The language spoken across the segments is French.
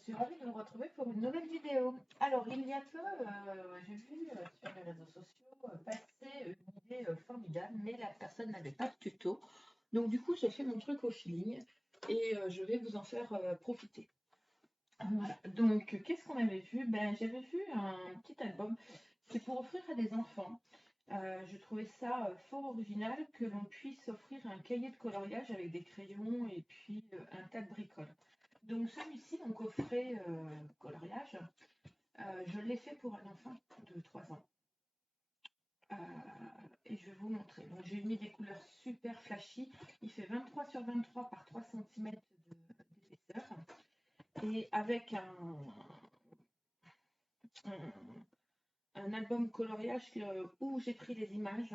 suis ravie de vous retrouver pour une nouvelle vidéo. Alors, il y a peu, j'ai vu sur les réseaux sociaux passer une idée formidable, mais la personne n'avait pas de tuto. Donc, du coup, j'ai fait mon truc au feeling et je vais vous en faire profiter. Voilà. Donc, qu'est-ce qu'on avait vu? J'avais vu un petit album. C'est pour offrir à des enfants. Je trouvais ça fort original que l'on puisse offrir un cahier de coloriage avec des crayons et puis un tas de bricoles. Donc celui-ci, donc offrait coloriage, je l'ai fait pour un enfant de 3 ans. Et je vais vous montrer. Donc j'ai mis des couleurs super flashy. Il fait 23 sur 23 par 3 cm d'épaisseur. Et avec un album coloriage où j'ai pris les images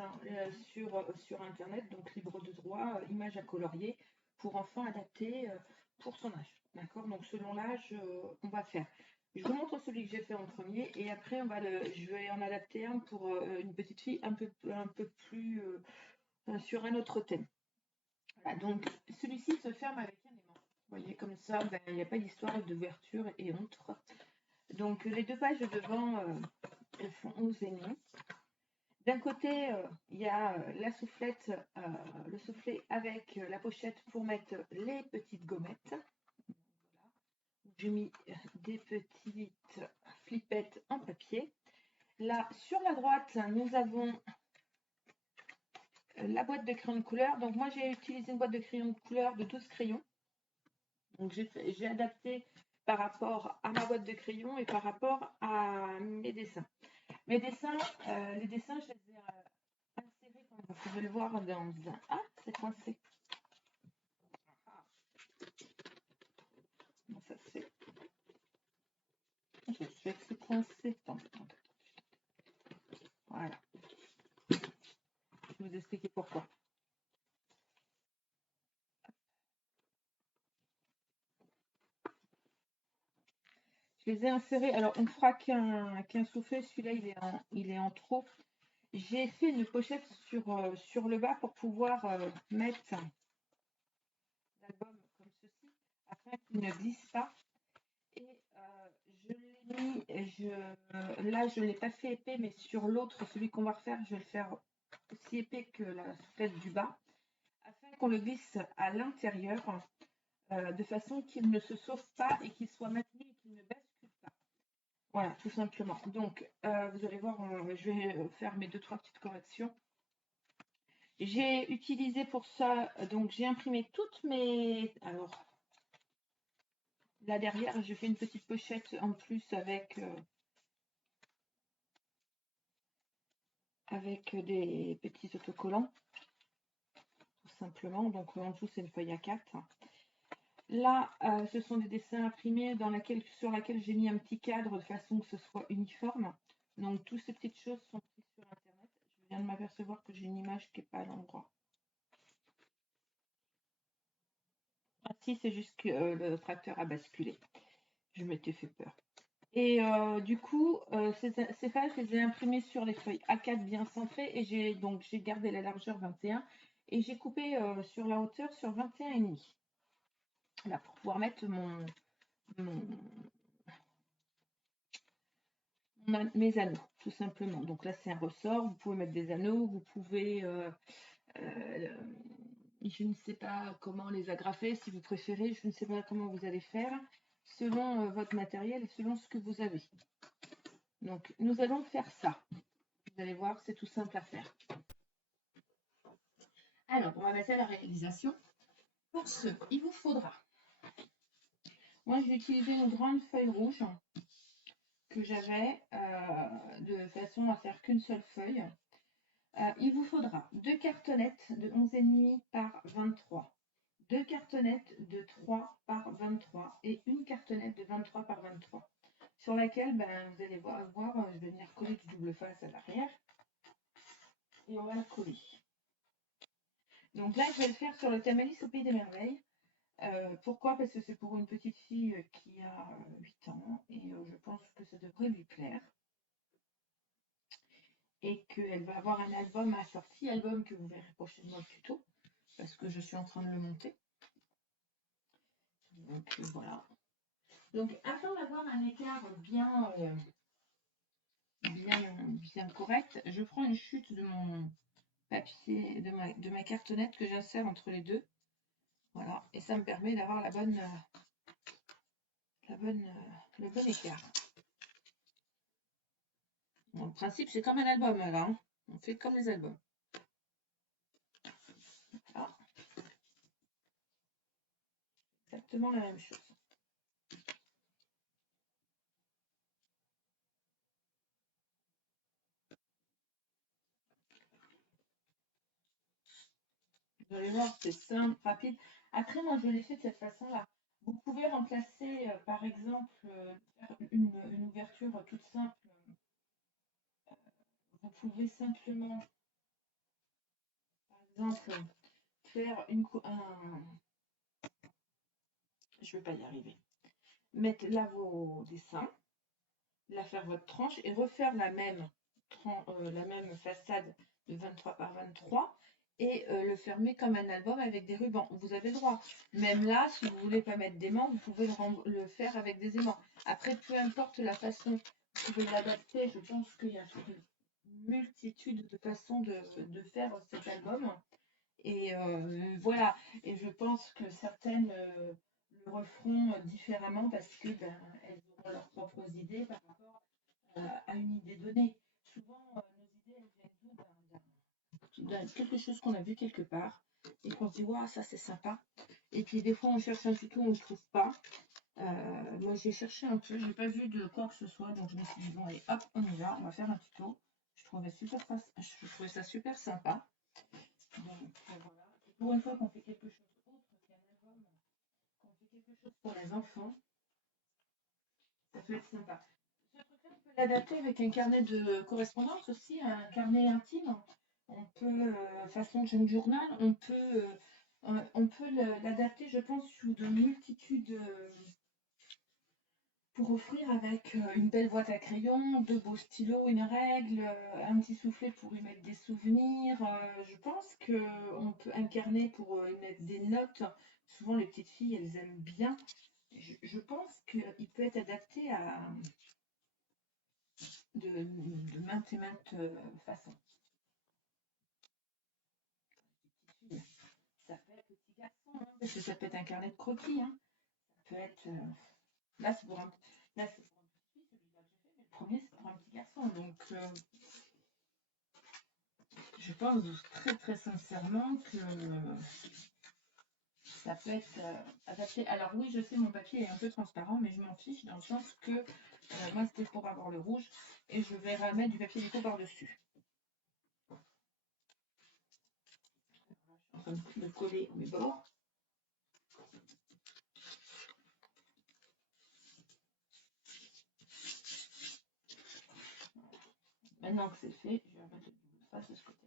sur internet, donc libre de droit, images à colorier pour enfants adaptés pour son âge. D'accord? Donc selon l'âge, on va faire. Je vous montre celui que j'ai fait en premier et après je vais en adapter un pour une petite fille un peu plus sur un autre thème. Voilà, donc celui-ci se ferme avec un aimant. Vous voyez, comme ça, il n'y a pas d'histoire d'ouverture et autres. Donc les deux pages de devant, elles font 11,5. D'un côté, il y a la soufflette, le soufflet avec la pochette pour mettre les petites gommettes. Voilà. J'ai mis des petites flippettes en papier. Là, sur la droite, nous avons la boîte de crayons de couleur. Donc moi, j'ai utilisé une boîte de crayons de couleur de 12 crayons. Donc j'ai adapté par rapport à ma boîte de crayons et par rapport à mes dessins. Mes dessins, les dessins, je les ai insérés, comme vous pouvez le voir, dans un... Ah, c'est coincé. Comment ça se fait? Je sais que c'est coincé. Voilà. Je vais vous expliquer pourquoi. Je les ai insérés. Alors, on fera qu'un soufflet. Celui-là, il est en trop. J'ai fait une pochette sur le bas pour pouvoir mettre l'album comme ceci, afin qu'il ne glisse pas. Et je l'ai mis, là je ne l'ai pas fait épais, mais sur l'autre, celui qu'on va refaire, je vais le faire aussi épais que la soufflette du bas, afin qu'on le glisse à l'intérieur, de façon qu'il ne se sauve pas et qu'il soit maintenu et qu'il ne bascule pas. Voilà, tout simplement. Donc, vous allez voir, je vais faire mes 2-3 petites corrections. J'ai utilisé pour ça, donc j'ai imprimé toutes mes... Alors, là derrière, je fais une petite pochette en plus avec des petits autocollants, tout simplement. Donc en dessous, c'est une feuille A4. Là, ce sont des dessins imprimés sur laquelle j'ai mis un petit cadre de façon que ce soit uniforme. Donc, toutes ces petites choses sont prises sur Internet. Je viens de m'apercevoir que j'ai une image qui n'est pas à l'endroit. Ah si, c'est juste que le tracteur a basculé. Je m'étais fait peur. Et du coup, ces pages, je les ai imprimées sur les feuilles A4 bien centrées et j'ai gardé la largeur 21 et j'ai coupé sur la hauteur sur 21,5. Là, pour pouvoir mettre mes anneaux, tout simplement. Donc là, c'est un ressort. Vous pouvez mettre des anneaux, vous pouvez, je ne sais pas comment les agrafer, si vous préférez. Je ne sais pas comment vous allez faire, selon votre matériel et selon ce que vous avez. Donc, nous allons faire ça. Vous allez voir, c'est tout simple à faire. Alors, on va passer à la réalisation. Pour ce, il vous faudra... Moi, je vais utiliser une grande feuille rouge que j'avais de façon à faire qu'une seule feuille. Il vous faudra 2 cartonnettes de 11,5 par 23, 2 cartonnettes de 3 par 23 et une cartonnette de 23 par 23, sur laquelle, vous allez voir, je vais venir coller du double face à l'arrière et on va le coller. Donc là, je vais le faire sur le thème Alice au Pays des Merveilles. Pourquoi? Parce que c'est pour une petite fille qui a 8 ans et je pense que ça devrait lui plaire. Et qu'elle va avoir un album à sortie, album que vous verrez prochainement le tuto, parce que je suis en train de le monter. Donc voilà. Donc, afin d'avoir un écart bien, bien correct, je prends une chute de mon papier, de ma cartonnette que j'insère entre les deux. Voilà, et ça me permet d'avoir le bon écart. En principe, c'est comme un album, là. Hein. On fait comme les albums. Voilà. Exactement la même chose. Vous allez voir, c'est simple, rapide. Après, moi, je l'ai fait de cette façon-là. Vous pouvez remplacer, par exemple, faire une ouverture toute simple. Vous pouvez simplement, par exemple, faire je ne vais pas y arriver. Mettre là vos dessins, là faire votre tranche et refaire la même façade de 23 par 23 et le fermer comme un album avec des rubans. Vous avez le droit. Même là, si vous voulez pas mettre d'aimants, vous pouvez le faire avec des aimants. Après, peu importe la façon, vous pouvez l'adapter. Je pense qu'il y a une multitude de façons de faire cet album. Et voilà. Et je pense que certaines le referont différemment parce que elles auront leurs propres idées par rapport à une idée donnée. Souvent, nos idées, elles viennent d'un quelque chose qu'on a vu quelque part et qu'on se dit, waouh, ça c'est sympa. Et puis des fois, on cherche un tuto, on ne trouve pas. Moi, j'ai cherché un peu, j'ai pas vu de quoi que ce soit, donc je me suis dit, bon, allez, hop, on y va, on va faire un tuto. Je trouvais ça super sympa. Donc, voilà. Et pour une fois qu'on fait quelque chose autre qu'un album, qu'on fait quelque chose pour les enfants, ça peut être sympa. Ce truc-là, on peut l'adapter avec un carnet de correspondance aussi, un carnet intime. On peut, façon jeune journal, on peut l'adapter, je pense, sous de multitudes pour offrir avec une belle boîte à crayons, deux beaux stylos, une règle, un petit soufflet pour y mettre des souvenirs. Je pense qu'on peut un carnet pour y mettre des notes. Souvent, les petites filles, elles aiment bien. Je pense qu'il peut être adapté à de maintes et maintes façons. Ça peut être petit garçon, hein, parce que ça peut être un carnet de croquis. Hein. Ça peut être. Là, c'est pour un petit fille, celui-là que j'ai fait, mais le premier, c'est pour un petit garçon. Donc, je pense très sincèrement que ça peut être adapté. Alors, oui, je sais, mon papier est un peu transparent, mais je m'en fiche dans le sens que moi, c'était pour avoir le rouge et je vais remettre du papier déco par-dessus. Je suis en train de coller mes bords. Maintenant que c'est fait, je vais remettre le double face de ce côté-là.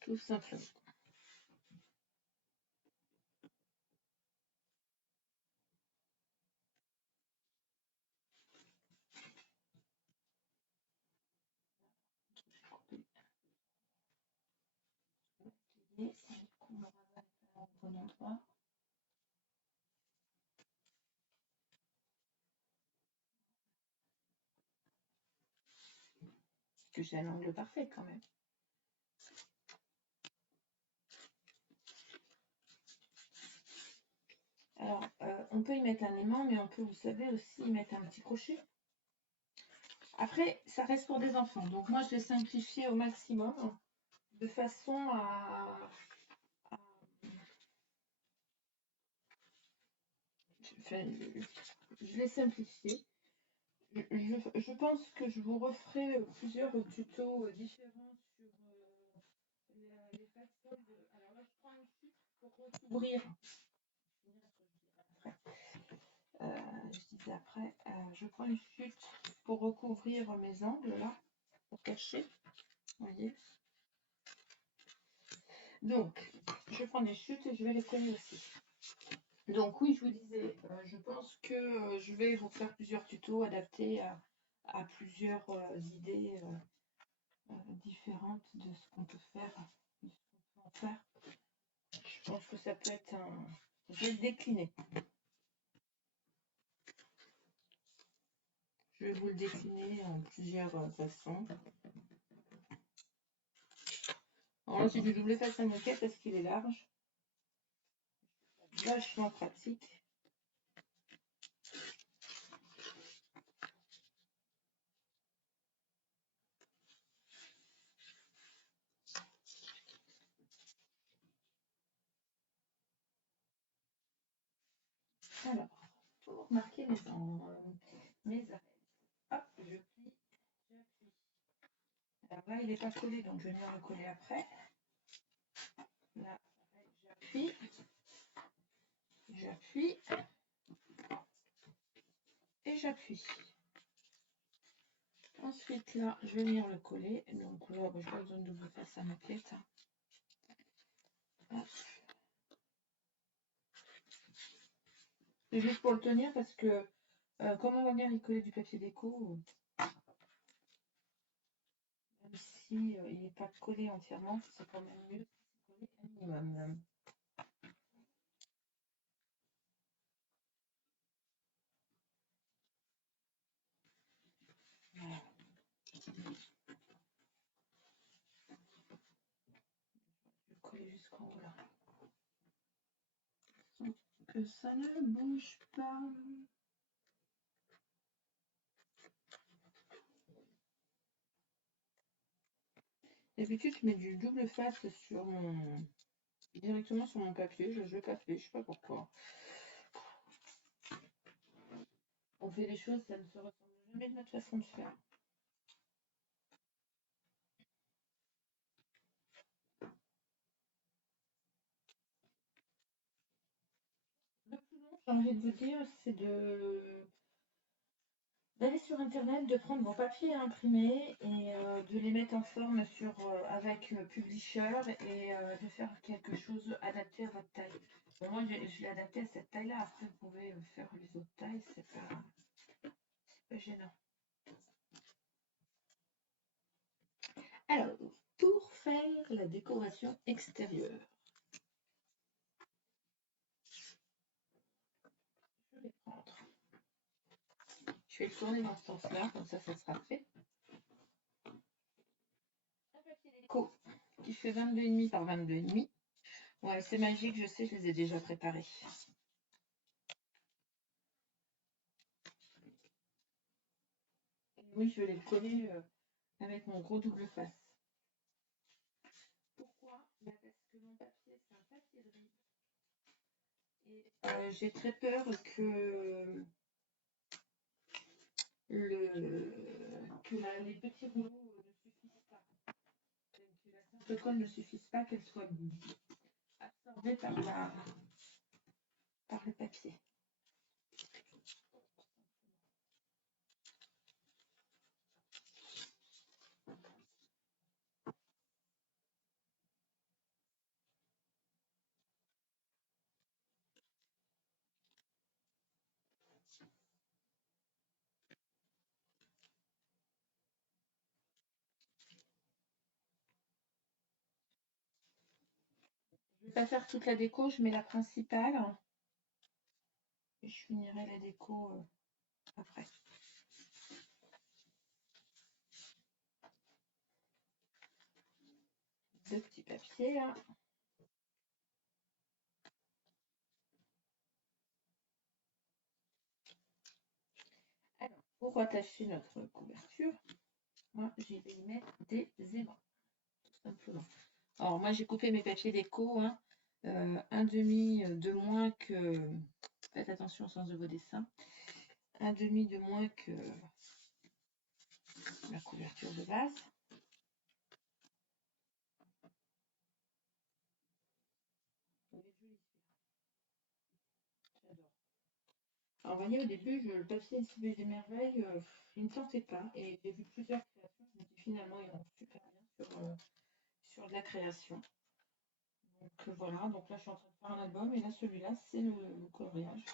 Tout simplement. Que j'ai un angle parfait quand même. Alors, on peut y mettre un aimant, mais on peut, vous savez, aussi y mettre un petit crochet. Après, ça reste pour des enfants. Donc, moi, je l'ai simplifié au maximum de façon à enfin, je l'ai simplifié. Je pense que je vous referai plusieurs tutos différents sur les façons de. Alors là, je prends une chute pour recouvrir. Je disais après, je prends une chute pour recouvrir mes angles là, pour cacher. Vous voyez. Donc, je prends des chutes et je vais les coller aussi. Donc oui, je vous disais, je pense que je vais vous faire plusieurs tutos adaptés à plusieurs idées différentes de ce qu'on peut faire, de ce qu'on peut en faire. Je pense que ça peut être un... Je vais le décliner. Je vais vous le décliner en plusieurs façons. Alors là, c'est du double face à moquette parce qu'il est large. Vachement pratique. Alors, pour marquer mes arêtes, hop, je plie, j'appuie. Alors là, il n'est pas collé, donc je vais venir le coller après. Là, j'appuie, j'appuie et j'appuie. Ensuite, là, je vais venir le coller. Donc là, je n'ai pas besoin de double face à moquette. C'est juste pour le tenir parce que comme on va venir y coller du papier déco, même si il n'est pas collé entièrement, c'est quand même mieux de coller un minimum. Voilà. Je vais coller jusqu'en haut là. Donc, que ça ne bouge pas. D'habitude, je mets du double face sur directement sur mon papier. Je ne pas fait, je sais pas pourquoi. On fait les choses, ça ne se ressemble jamais de notre façon de faire. Le plus long, j'ai envie de vous dire, c'est d'aller sur internet, de prendre vos papiers à imprimer et de les mettre en forme avec Publisher et de faire quelque chose adapté à votre taille. Bon, moi, je l'ai adapté à cette taille-là. Après, vous pouvez faire les autres tailles, c'est pas gênant. Alors, pour faire la décoration extérieure, je vais prendre. Je vais le tourner dans ce sens-là, comme ça sera fait. Un papier déco qui fait 22,5 par 22,5. Ouais, c'est magique, je sais, je les ai déjà préparés. Et oui, je vais les coller avec mon gros double face. Pourquoi? Parce que mon papier, c'est un papier de riz. Et j'ai très peur que les petits rouleaux ne suffisent pas. Que la simple colle ne suffise pas, qu'elle soit absorbée par le papier. Je ne vais pas faire toute la déco, je mets la principale. Et je finirai la déco après. Deux petits papiers là. Alors, pour attacher notre couverture, moi, je vais y mettre des aimants, tout simplement. Alors, moi, j'ai coupé mes papiers déco, hein, un demi de moins que... Faites attention au sens de vos dessins. Un demi de moins que la couverture de base. J'adore. Alors, vous voyez, au début, le papier SB des merveilles, il ne tentait pas. Et j'ai vu plusieurs créations. Je me dis finalement, ils vont super bien sur de la création. Donc voilà, donc là, je suis en train de faire un album. Et là, celui-là, c'est le coloriage.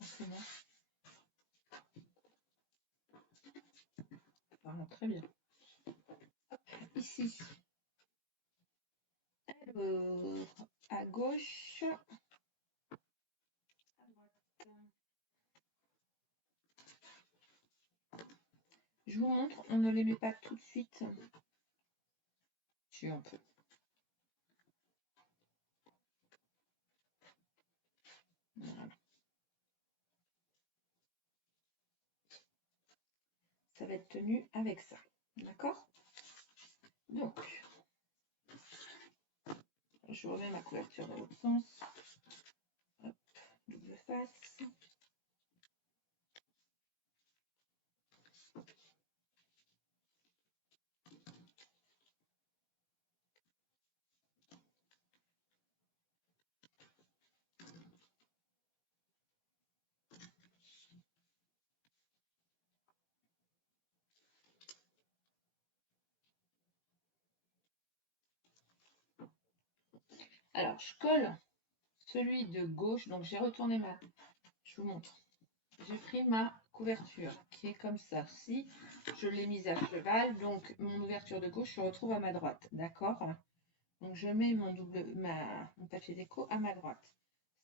Simplement. très bien. Hop, ici. Alors, à gauche. À droite. Je vous montre, on ne les met pas tout de suite. Si, un peu. Voilà. Ça va être tenu avec ça. D'accord? Donc, je remets ma couverture dans l'autre sens. Hop, double face. Alors, je colle celui de gauche. Donc, j'ai retourné ma... Je vous montre. J'ai pris ma couverture qui est comme ça. Si je l'ai mise à cheval, donc mon ouverture de gauche se retrouve à ma droite. D'accord? Donc, je mets mon papier déco à ma droite.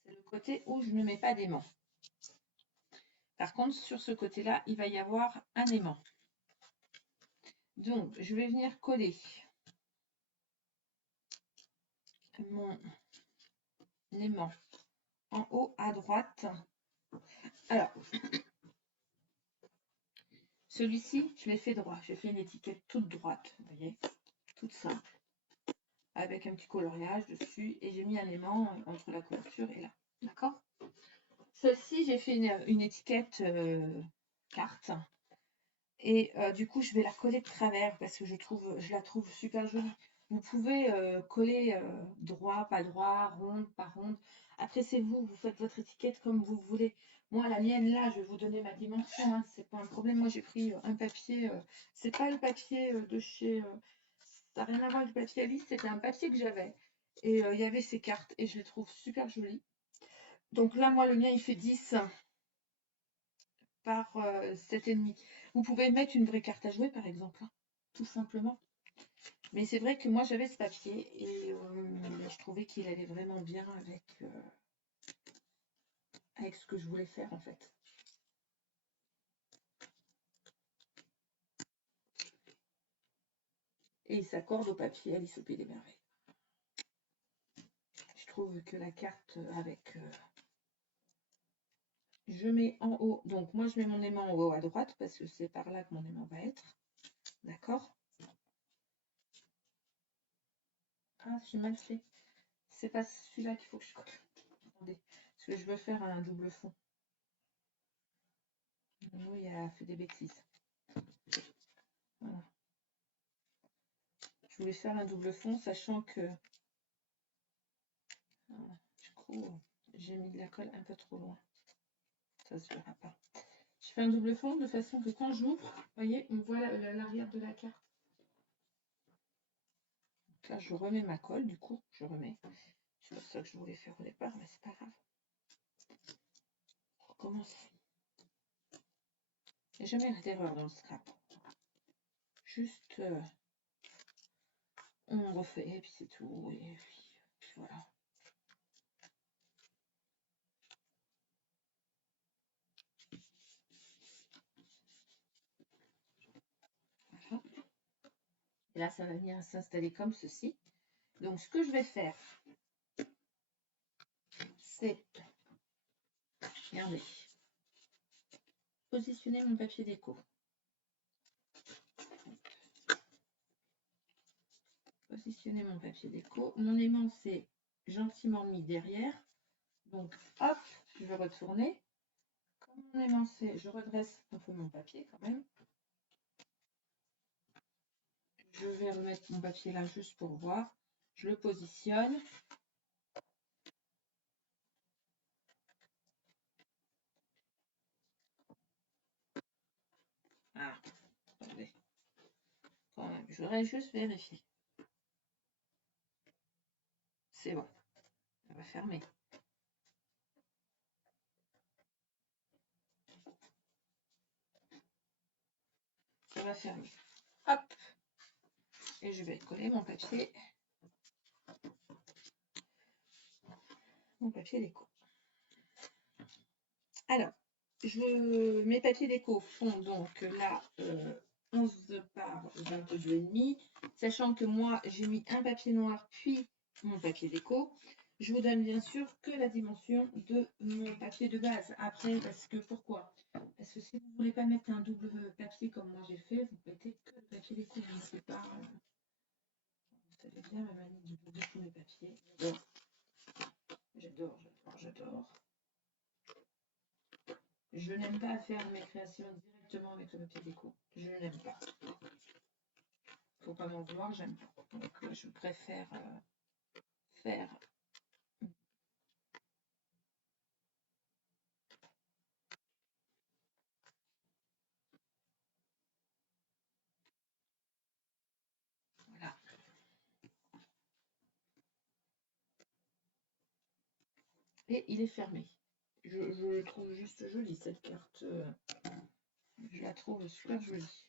C'est le côté où je ne mets pas d'aimant. Par contre, sur ce côté-là, il va y avoir un aimant. Donc, je vais venir coller mon aimant en haut à droite. Alors, celui-ci, je l'ai fait droit. J'ai fait une étiquette toute droite, vous voyez, toute simple, avec un petit coloriage dessus. Et j'ai mis un aimant entre la couverture et là. D'accord? Celle-ci, j'ai fait une étiquette carte. Et du coup, je vais la coller de travers parce que je la trouve super jolie. Vous pouvez coller droit, pas droit, ronde, pas ronde. Après, c'est vous, vous faites votre étiquette comme vous voulez. Moi, la mienne, là, je vais vous donner ma dimension, hein, c'est pas un problème. Moi, j'ai pris un papier, c'est pas le papier de chez, ça n'a rien à voir avec le papier Alice, c'était un papier que j'avais. Et il y avait ces cartes et je les trouve super jolies. Donc là, moi, le mien, il fait 10 par 7,5. Vous pouvez mettre une vraie carte à jouer, par exemple, hein, tout simplement. Mais c'est vrai que moi, j'avais ce papier et je trouvais qu'il allait vraiment bien avec ce que je voulais faire, en fait. Et il s'accorde au papier Alice au Pays des Merveilles. Je trouve que la carte avec... je mets en haut, donc moi je mets mon aimant en haut à droite parce que c'est par là que mon aimant va être. D'accord? Ah, j'ai mal fait. C'est pas celui-là qu'il faut que je colle. Attendez, parce que je veux faire un double fond. Oui, il a fait des bêtises. Voilà. Je voulais faire un double fond, sachant que voilà, du coup, j'ai mis de la colle un peu trop loin. Ça se verra pas. Je fais un double fond de façon que quand j'ouvre, vous voyez, on voit l'arrière de la carte. Donc là, je remets ma colle, du coup, je remets. C'est pas ça que je voulais faire au départ, mais c'est pas grave. On recommence. Il n'y a jamais d'erreur dans le scrap. Juste, on refait, et puis c'est tout. Et puis voilà. Voilà. Et là, ça va venir s'installer comme ceci. Donc, ce que je vais faire, c'est, regardez, positionner mon papier déco. Positionner mon papier déco. Mon aimant, c'est gentiment mis derrière. Donc, hop, je vais retourner. Comme mon aimant, c'est, je redresse un peu mon papier quand même. Je vais remettre mon papier là juste pour voir. Je le positionne. Ah, attendez. Quand même, je voudrais juste vérifier. C'est bon. Ça va fermer. Ça va fermer. Hop. Et je vais coller mon papier déco. Alors, mes papiers déco font donc là 11 par 22,5, sachant que moi j'ai mis un papier noir puis mon papier déco. Je vous donne bien sûr que la dimension de mon papier de base. Après, pourquoi? Parce que si vous ne voulez pas mettre un double papier comme moi j'ai fait, vous mettez que le papier déco. Je ne sais pas. Vous savez bien ma manie de doubler tous mes papiers. J'adore. Je n'aime pas faire mes créations directement avec le papier déco. Je n'aime pas. Faut pas m'en vouloir, j'aime pas. Donc je préfère faire. Voilà. Et il est fermé. Je le trouve juste jolie cette carte. Je la trouve super jolie.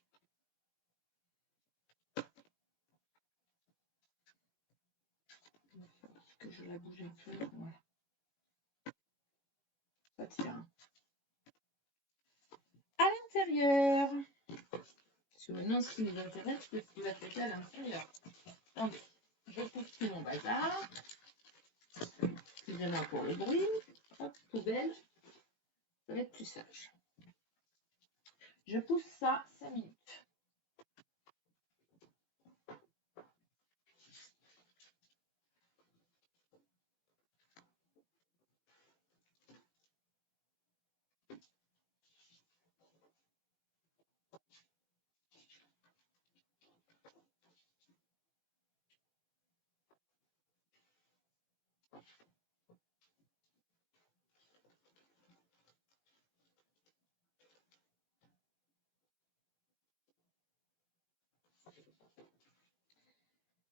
Il va falloir que je la bouge un peu. Voilà. Ça tient. À l'intérieur. Parce que maintenant, ce qui nous intéresse, c'est ce qui va se passer à l'intérieur. Attendez, je pousse tout mon bazar. Excusez-moi pour le bruit. Hop, poubelle. Ça va être plus sage. Je pousse ça 5 minutes.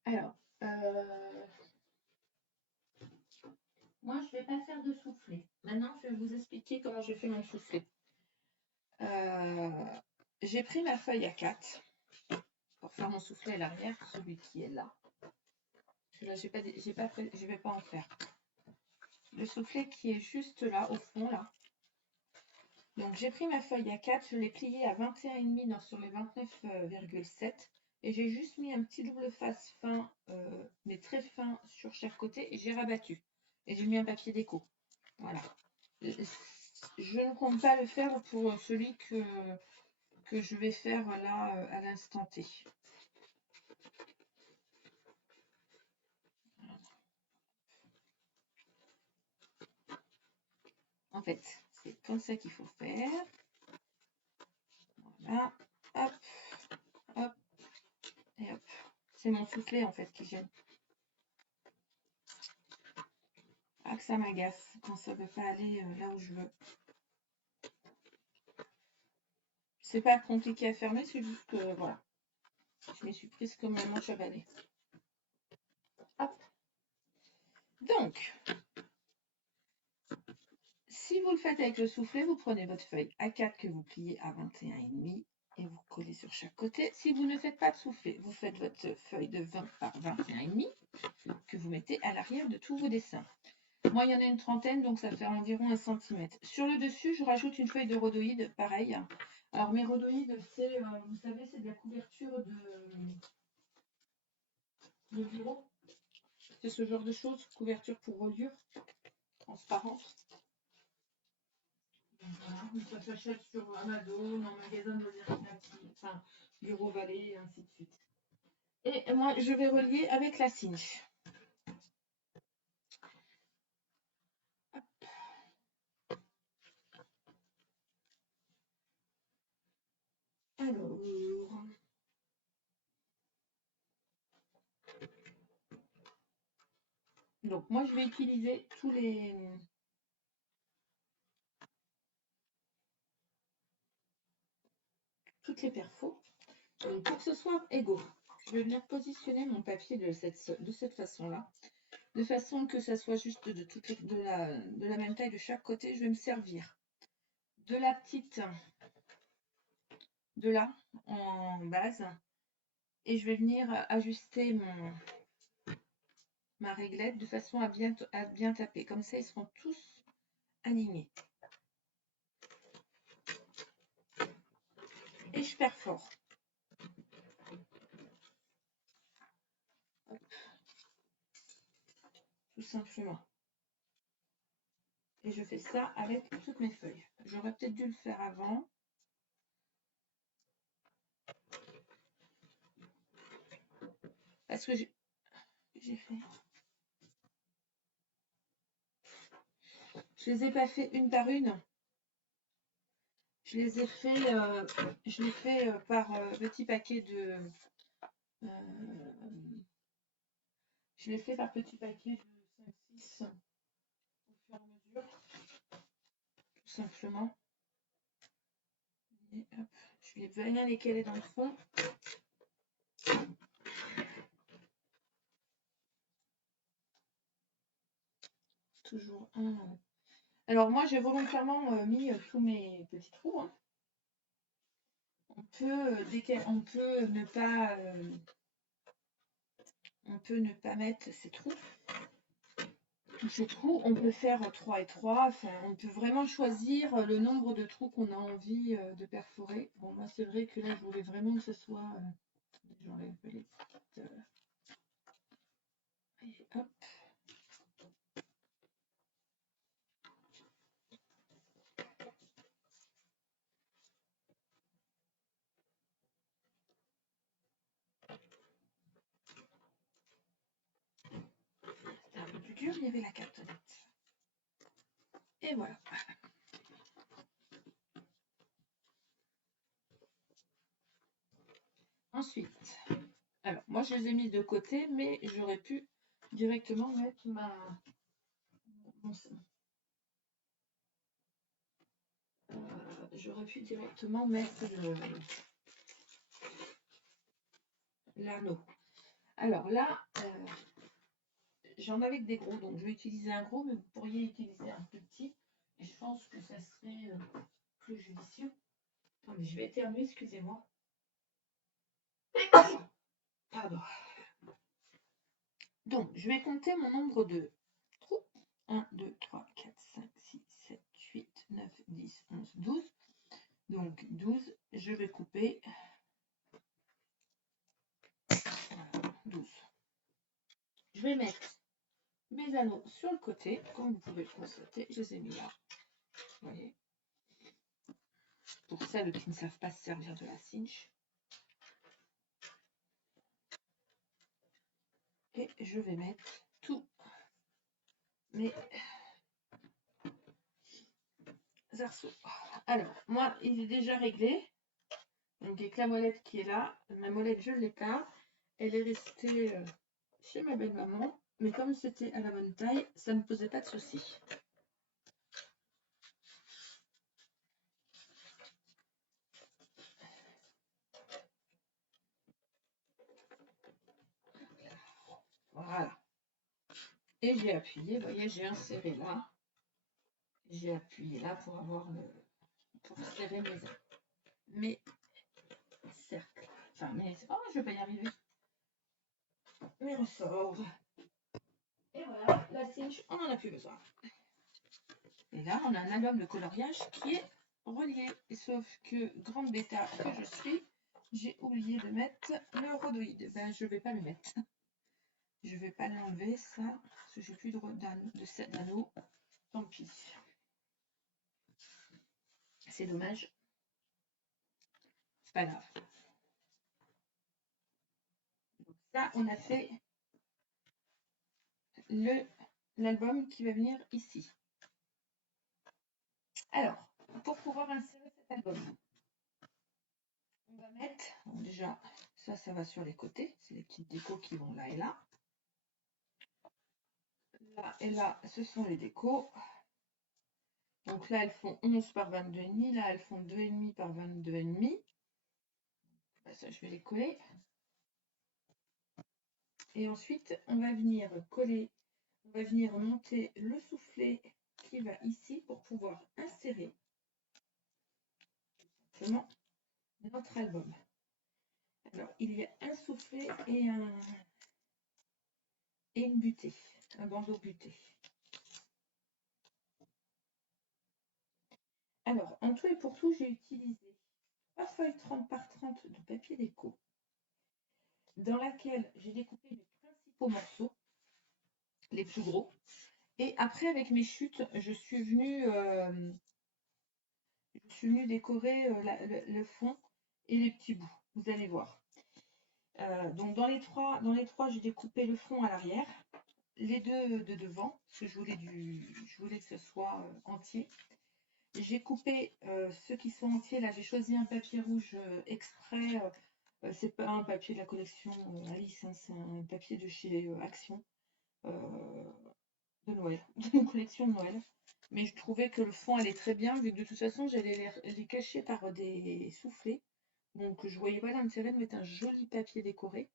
Alors, moi, je ne vais pas faire de soufflet. Maintenant, je vais vous expliquer comment je fais mon soufflet. J'ai pris ma feuille A4 pour faire mon soufflet à l'arrière, celui qui est là. Là, je ne vais pas en faire. Le soufflet qui est juste là, au fond, là. Donc, j'ai pris ma feuille A4, je l'ai pliée à 21,5 sur les 29,7 et j'ai juste mis un petit double face fin, mais très fin sur chaque côté et j'ai rabattu. Et j'ai mis un papier déco. Voilà. Je ne compte pas le faire pour celui que je vais faire là à l'instant T. En fait, c'est comme ça qu'il faut faire. Voilà. Hop, hop, et hop. C'est mon soufflet en fait qui gêne. Ah, que ça m'agace quand ça ne veut pas aller là où je veux. C'est pas compliqué à fermer, c'est juste que voilà. Je m'y suis prise comme un manche à balai. Hop. Donc, si vous le faites avec le soufflet, vous prenez votre feuille A4 que vous pliez à 21,5 et vous collez sur chaque côté. Si vous ne faites pas de soufflet, vous faites votre feuille de 20 par 21,5 que vous mettez à l'arrière de tous vos dessins. Moi, il y en a une trentaine, donc ça fait environ 1 cm. Sur le dessus, je rajoute une feuille de rhodoïde, pareil. Alors, mes rhodoïdes, c'est, vous savez, c'est de la couverture de bureau. C'est ce genre de choses, couverture pour reliure, transparente. Voilà, ça s'achète sur Amazon, en magasin de enfin, Bureau Vallée, et ainsi de suite. Et moi, je vais relier avec la cinch. Alors, donc moi, je vais utiliser toutes les perfos pour que ce soit égaux. Je vais venir positionner mon papier de cette façon-là, de façon que ça soit juste de la même taille de chaque côté. Je vais me servir de la petite, de là, en base, et je vais venir ajuster ma réglette de façon à bien taper. Comme ça, ils seront tous alignés. Et je perfore. Hop. Tout simplement. Et je fais ça avec toutes mes feuilles. J'aurais peut-être dû le faire avant. Parce que j'ai fait... Je les ai pas fait une par une. Je les ai fait, par petit paquet de... je l'ai fait par petit paquet de 5-6 au fur et à mesure. Tout simplement. Et hop, je vais bien les caler dans le fond. Toujours un. Alors moi j'ai volontairement mis tous mes petits trous. Hein. On peut ne pas mettre ces trous. Ces trous, on peut faire 3 et 3. Enfin, on peut vraiment choisir le nombre de trous qu'on a envie de perforer. Bon, moi c'est vrai que là je voulais vraiment que ce soit. J'enlève les petites. Et hop. C'était un peu plus dur, il y avait la cartonnette. Et voilà. Ensuite, alors moi je les ai mis de côté, mais j'aurais pu directement mettre j'aurais pu directement mettre l'anneau. Alors là, j'en avais que des gros, donc je vais utiliser un gros, mais vous pourriez utiliser un plus petit. Et je pense que ça serait plus judicieux. Attendez, je vais éternuer, excusez-moi. Pardon. Donc, je vais compter mon nombre de trous. 1, 2, 3, 4, 5, 6, 7, 8, 9, 10, 11, 12. Donc, 12, je vais couper. Voilà, 12. Je vais mettre mes anneaux sur le côté, comme vous pouvez le constater. Je les ai mis là. Vous voyez. Pour celles qui ne savent pas se servir de la cinch. Et je vais mettre tous mes arceaux. Alors, moi, il est déjà réglé. Donc, avec la molette qui est là, ma molette, je l'ai pas. Elle est restée chez ma belle-maman. Mais comme c'était à la bonne taille, ça ne me posait pas de soucis. Voilà. Et j'ai appuyé, vous voyez, j'ai inséré là. J'ai appuyé là pour avoir pour serrer mes cercles. Enfin, oh, je vais pas y arriver. Mes ressorts. Et voilà, la cinch, on n'en a plus besoin. Et là, on a un album de coloriage qui est relié. Sauf que, grande bêta que je suis, j'ai oublié de mettre le rhodoïde. Ben, je vais pas le mettre. Je vais pas l'enlever, ça, parce que j'ai plus de 7 anneaux. Tant pis. C'est dommage. C'est pas grave. Donc ça, on a fait l'album qui va venir ici. Alors, pour pouvoir insérer cet album, on va mettre, bon, déjà, ça va sur les côtés. C'est les petites décos qui vont là et là. Là et là, ce sont les décos. Donc là, elles font 11 par 22,5. Là, elles font 2,5 par 22,5. Ça, je vais les coller. Et ensuite, on va venir coller, on va venir monter le soufflet qui va ici pour pouvoir insérer simplement notre album. Alors, il y a un soufflet et une butée, un bandeau buté. Alors, en tout et pour tout, j'ai utilisé 3 feuilles 30 par 30 de papier déco, dans laquelle j'ai découpé mes principaux morceaux, les plus gros. Et après, avec mes chutes, je suis venue décorer le fond et les petits bouts. Vous allez voir. Donc dans les trois, j'ai découpé le front à l'arrière, les deux de devant, parce que je voulais que ce soit entier. J'ai coupé ceux qui sont entiers. Là, j'ai choisi un papier rouge exprès. C'est pas un papier de la collection Alice, hein, c'est un papier de chez Action de Noël, d'une collection de Noël. Mais je trouvais que le fond allait très bien, vu que de toute façon, j'allais les cacher par des soufflets. Donc, je voyais pas l'intérêt de mettre un joli papier décoré.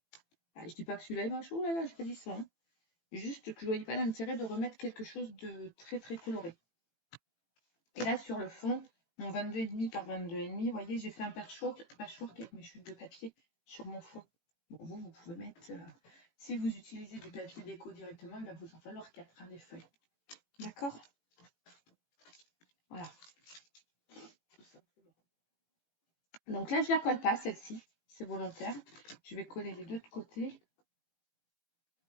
Ah, je dis pas que celui-là est moche, oh là là, je pas dit ça. Hein. Juste que je voyais pas l'intérêt de remettre quelque chose de très très coloré. Et là, sur le fond, mon 22,5 par 22,5, vous voyez, j'ai fait un patchwork avec mes chutes de papier sur mon fond. Bon, vous pouvez mettre, si vous utilisez du papier déco directement, il va vous en falloir 4, hein, des feuilles. D'accord? Voilà. Donc là, je la colle pas, celle-ci. C'est volontaire. Je vais coller les deux de côté.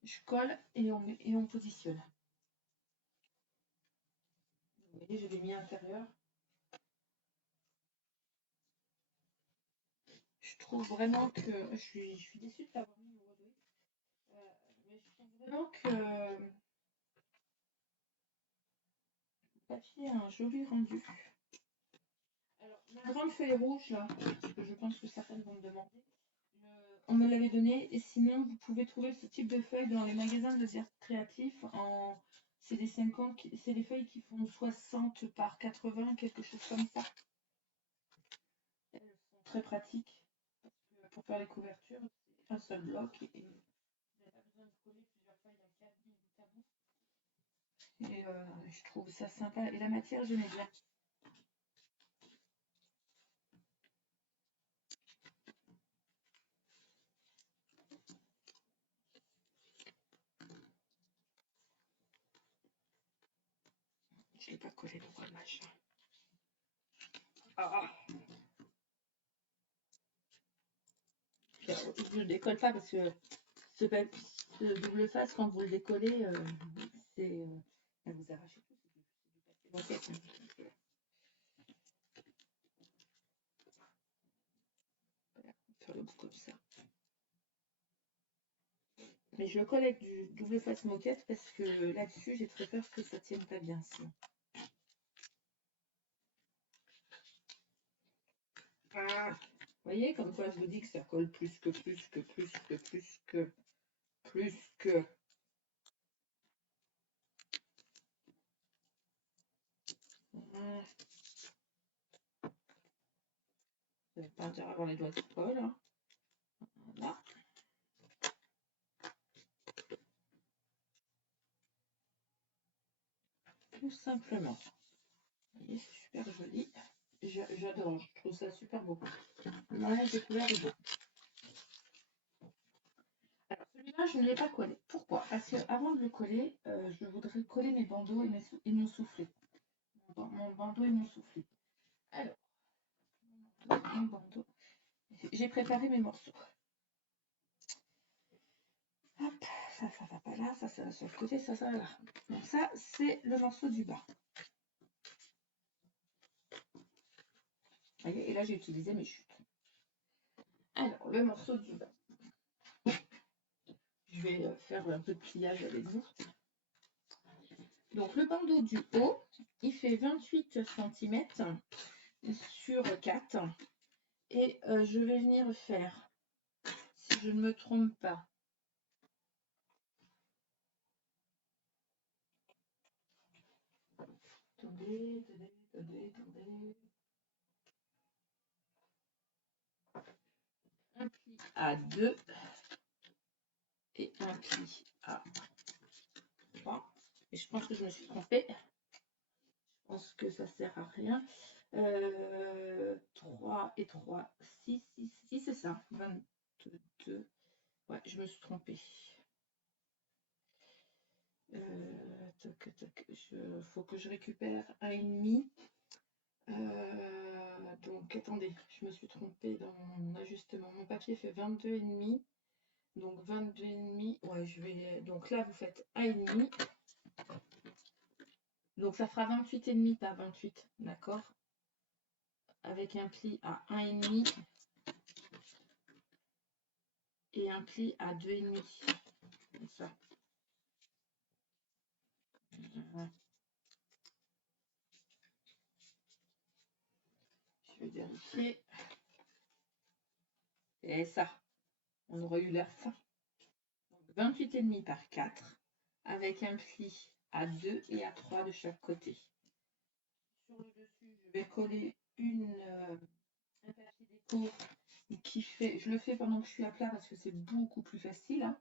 Je colle et on positionne. Vous voyez, je l'ai mis à l'intérieur. Je trouve vraiment que je suis déçue de l'avoir mis au rodé. Mais je trouve vraiment que le papier a un joli rendu. Alors, la grande feuille rouge, là, que je pense que certaines vont me demander, on me l'avait donné. Et sinon, vous pouvez trouver ce type de feuilles dans les magasins de loisirs créatifs. C'est des 50, c'est des feuilles qui font 60 par 80, quelque chose comme ça. Elles sont très pratiques. Parce que pour faire les couvertures, c'est un seul bloc et vous n'avez pas besoin de coller plusieurs feuilles à 4 bout à bout. Et je trouve ça sympa. Et la matière, j'aimais bien. Je ne l'ai pas collé droit le machin. Ah. Je ne le décolle pas parce que ce double face, quand vous le décollez, c'est. Vous arrachez tout. C'est du papier banquette. Voilà, faire le bout comme ça. Mais je le colle avec du double face moquette parce que là-dessus, j'ai très peur que ça ne tienne pas bien. Sinon. Ah, vous voyez, comme quoi je vous dis que ça colle plus que. Vous n'avez pas intérêt à avoir les doigts qui collent. Hein. Voilà. Tout simplement. Vous voyez, c'est super joli. J'adore, je trouve ça super beau. Ouais, j'ai couleur est beau. Alors celui-là, je ne l'ai pas collé. Pourquoi? Parce qu'avant de le coller, je voudrais coller mes bandeaux et mon soufflet. Mon bandeau et mon soufflet. Alors, mon bandeau. J'ai préparé mes morceaux. Hop, ça va pas là, ça va sur le côté, ça va là. Donc ça, c'est le morceau du bas. Vous voyez, et là, j'ai utilisé mes chutes. Alors, le morceau du bas. Je vais faire un peu de pliage avec vous. Donc, le bandeau du haut, il fait 28 cm sur 4. Et je vais venir faire, si je ne me trompe pas, attendez. Un pli à 2 et un pli à 3. Et je pense que je me suis trompée. Je pense que ça sert à rien. 3 et 3, 6, c'est ça. 2. Ouais, je me suis trompée. Faut que je récupère 1,5. Donc, attendez, je me suis trompée dans mon ajustement. Mon papier fait 22,5. Donc, 22,5. Ouais, je vais. Donc là, vous faites 1,5. Donc, ça fera 28,5, pas 28. D'accord? Avec un pli à 1,5 et un pli à 2,5. Comme ça. Je vais vérifier. Et ça, on aurait eu l'air fin. 28,5 par 4, avec un pli à 2 et à 3 de chaque côté. Sur le dessus, je vais coller un papier déco qui fait, je le fais pendant que je suis à plat parce que c'est beaucoup plus facile. Hein.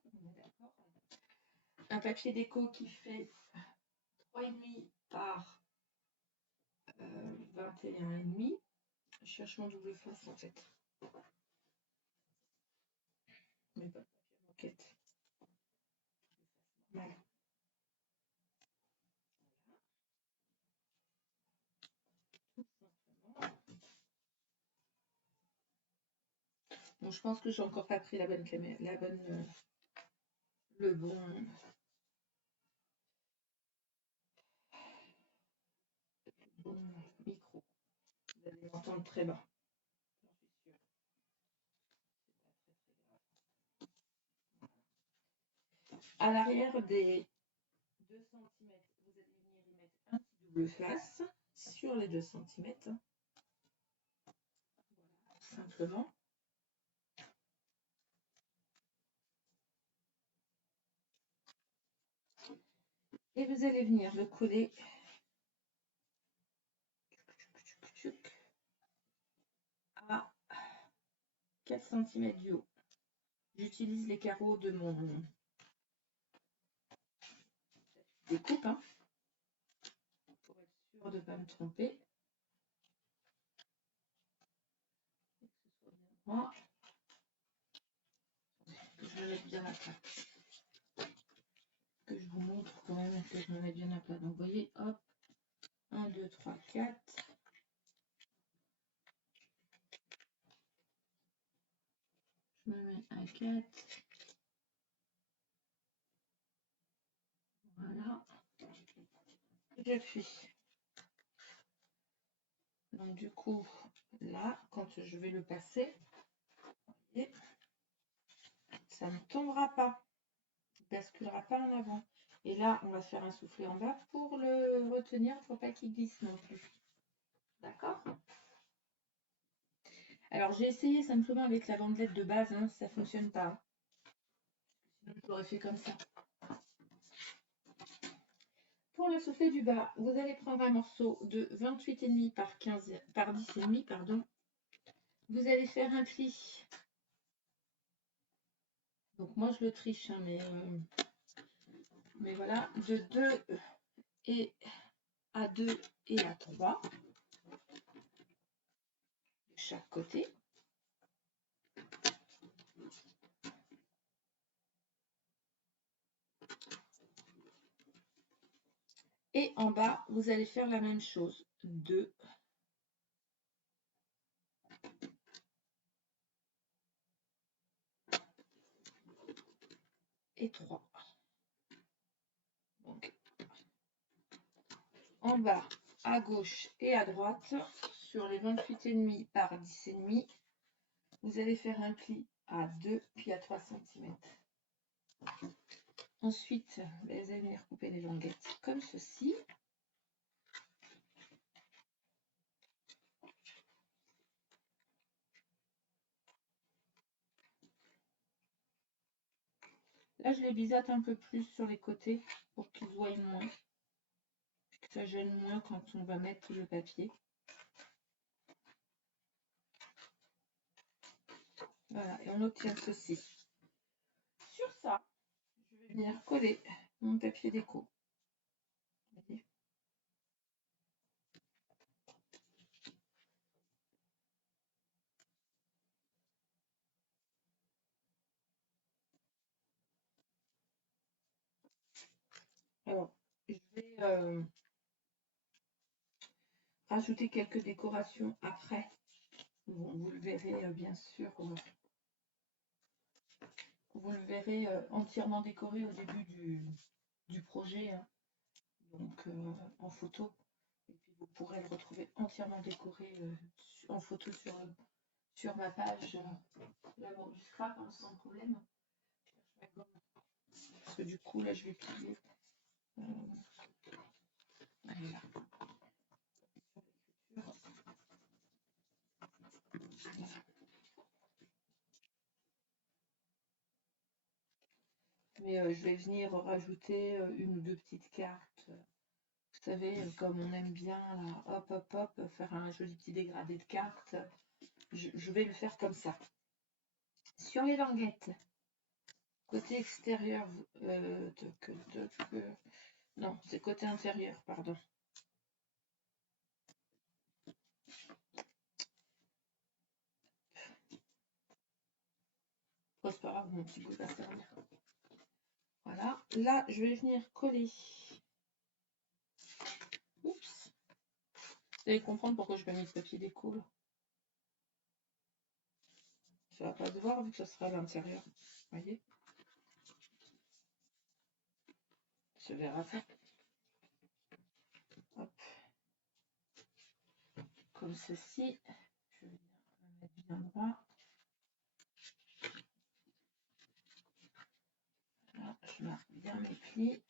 Un papier déco qui fait 3,5 par 21,5. Je cherche mon double face en fait. Mais pas de papier moquette. Voilà. Bon, je pense que j'ai encore pas pris la bonne caméra, le bon micro. Vous allez m'entendre très bas. À l'arrière des 2 cm, vous allez venir y mettre un petit double face sur les 2 cm. Voilà, simplement. Et vous allez venir le coller à 4 cm du haut. J'utilise les carreaux de mon découpe hein, pour être sûr de ne pas me tromper. Moi, que je me mette bien à plat. Que je vous montre quand même que je me mette bien à plat. Donc vous voyez, hop, 1, 2, 3, 4. Je me mets à 4. Voilà. J'appuie. Donc du coup, là, quand je vais le passer, voyez, ça ne tombera pas, il ne basculera pas en avant. Et là, on va faire un soufflet en bas pour le retenir, pour pas qu'il glisse non plus. D'accord? Alors j'ai essayé simplement avec la bandelette de base, hein, ça ne fonctionne pas. Sinon, je l'aurais fait comme ça. Pour le soufflet du bas, vous allez prendre un morceau de 28,5 par 10,5, pardon. Vous allez faire un pli. Donc moi je le triche, hein, mais voilà, de 2 et à 2 et à 3 de chaque côté. Et en bas, vous allez faire la même chose. 2 et 3. Donc, en bas, à gauche et à droite, sur les 28,5 par 10,5, vous allez faire un pli à 2 puis à 3 cm. Ensuite, vous allez venir couper les languettes comme ceci. Là, je les biseaute un peu plus sur les côtés pour qu'ils voient moins. Que ça gêne moins quand on va mettre le papier. Voilà, et on obtient ceci. Sur ça, je vais venir coller mon papier déco. Voyez. Alors, je vais rajouter quelques décorations après. Vous le verrez bien sûr. Vous le verrez entièrement décoré au début du projet, hein, donc en photo. Et puis vous pourrez le retrouver entièrement décoré en photo sur ma page L'amour du scrap, hein, sans problème. Parce que du coup, là, je vais plier. Voilà. Mais je vais venir rajouter une ou deux petites cartes. Vous savez, comme on aime bien, là, hop, hop, hop, faire un joli petit dégradé de cartes. Je vais le faire comme ça. Sur les languettes, côté extérieur, non, c'est côté intérieur, pardon. Oh, c'est pas grave, mon petit bout va servir. Voilà, là, je vais venir coller. Oups. Vous allez comprendre pourquoi je vais mettre ce papier déco là. Ça va pas se voir vu que ça sera à l'intérieur. Vous voyez? Se verra ça. Hop. Comme ceci. Je vais venir mettre bien droit. Là, je marque bien mes plis.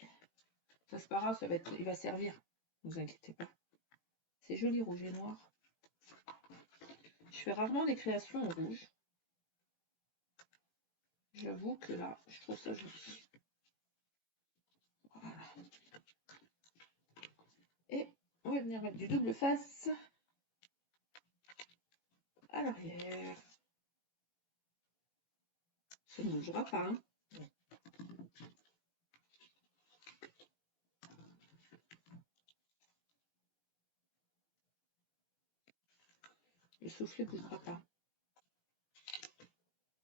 Ça c'est pas grave, il va servir. Ne vous inquiétez pas. C'est joli rouge et noir. Je fais rarement des créations en rouge. J'avoue que là, je trouve ça joli. Voilà. Et on va venir mettre du double face à l'arrière. Ça ne bougera pas, hein. Le soufflet ne bougera pas.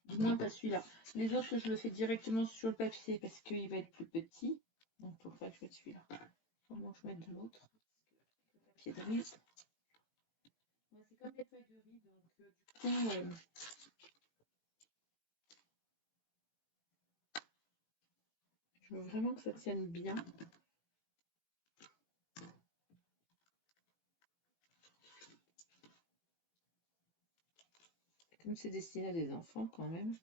Du moins pas celui-là. Les autres, je le fais directement sur le papier parce qu'il va être plus petit. Donc pour ça, je fais celui-là. Comment je vais mettre de l'autre? Le papier de riz. C'est comme les feuilles de riz, donc du coup, je veux vraiment que ça tienne bien. Comme c'est destiné à des enfants quand même.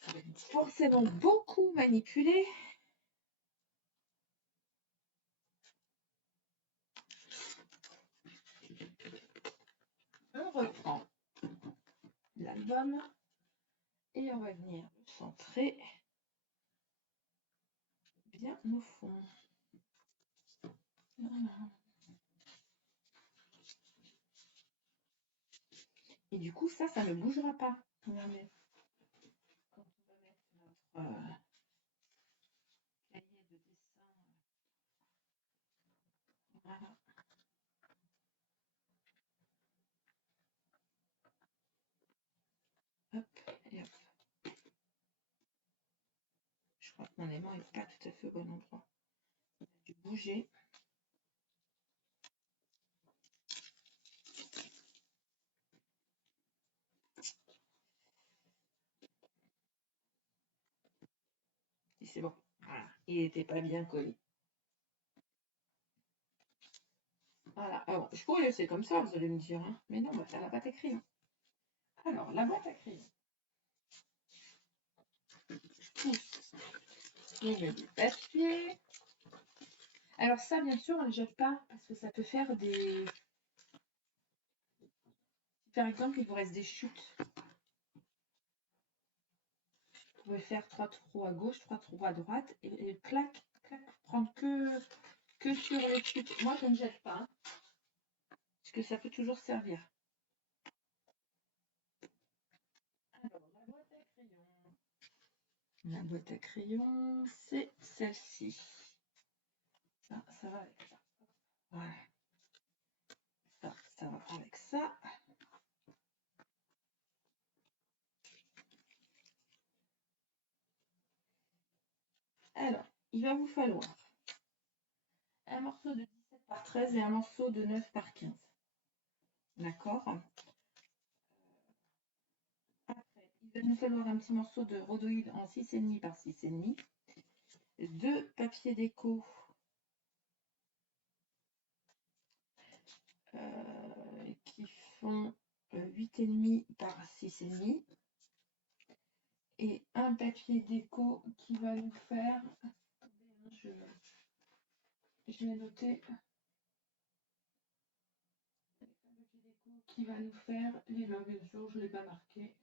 Ça va être forcément beaucoup manipulé. On reprend l'album et on va venir le centrer bien au fond. Voilà. Et du coup, ça ne bougera pas. Regardez. Quand on va mettre notre cahier de dessin, voilà. Hop, et hop. Je crois que mon aimant n'est pas tout à fait au bon endroit. Il a dû bouger. Et c'est bon. Voilà. Il n'était pas bien collé. Voilà. Alors, je pourrais laisser comme ça, vous allez me dire. Hein. Mais non, on va faire la boîte à crayon. Alors, la boîte à crayon. Je pousse. Je mets du papier. Alors ça, bien sûr, on ne le jette pas parce que ça peut faire des... Par exemple, il vous reste des chutes. Vous pouvez faire 3 trous à gauche, 3 trous à droite et clac, clac, prendre que sur les chutes. Moi, je ne jette pas. Hein, parce que ça peut toujours servir. Alors, la boîte à crayon. La boîte à crayon, c'est celle-ci. Ça va avec ça. Voilà. Ça va avec ça. Alors, il va vous falloir un morceau de 17 par 13 et un morceau de 9 par 15. D'accord? Après, il va nous falloir un petit morceau de rhodoïde en 6,5 par 6,5. 2 papiers déco qui font 8,5 par 6,5. Et un papier déco qui va nous faire, je l'ai noté, qui va nous faire les logs, bien sûr, je ne l'ai pas marqué,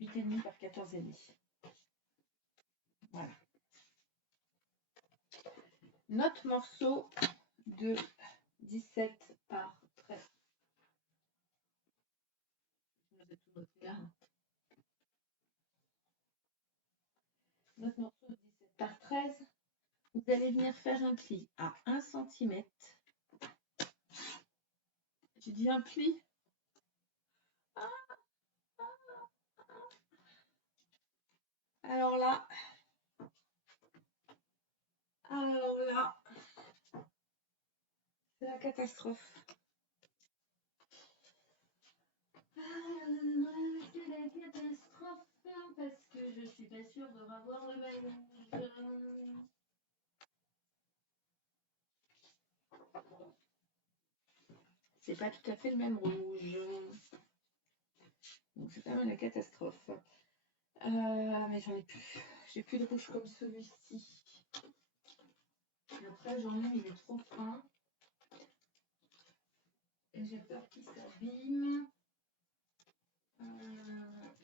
8,5 par 14,5. Voilà. Notre morceau de 17 par 13. Je vais tout noter là. Notre morceau de 17 par 13, vous allez venir faire un pli à 1 cm. J'ai dit un pli. Alors là, c'est la catastrophe. C'est la catastrophe parce que je suis pas sûre de revoir le maillot. C'est pas tout à fait le même rouge. Donc c'est quand même la catastrophe. Mais j'en ai plus. J'ai plus de rouge comme celui-ci. Après j'en ai, il est trop fin. Et j'ai peur qu'il s'abîme.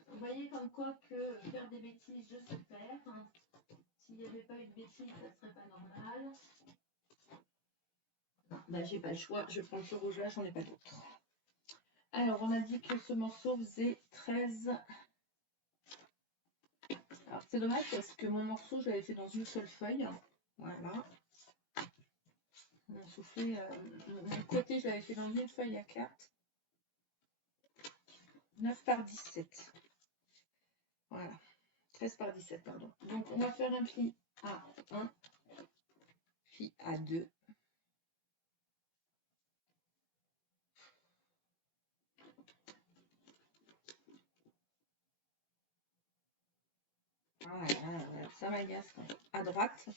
Vous voyez comme quoi que faire des bêtises, je sais faire. S'il n'y avait pas eu de bêtises, ça serait pas normal. Bah, j'ai pas le choix, je prends ce rouge là, j'en ai pas d'autre. Alors on a dit que ce morceau faisait 13. Alors c'est dommage parce que mon morceau je l'avais fait dans une seule feuille. Voilà. Mon soufflet, mon côté je l'avais fait dans une feuille à 4. 9 par 17. Voilà. 13 par 17, pardon. Donc on va faire un pli à 1, pli à 2. Voilà, ça m'agace. À droite.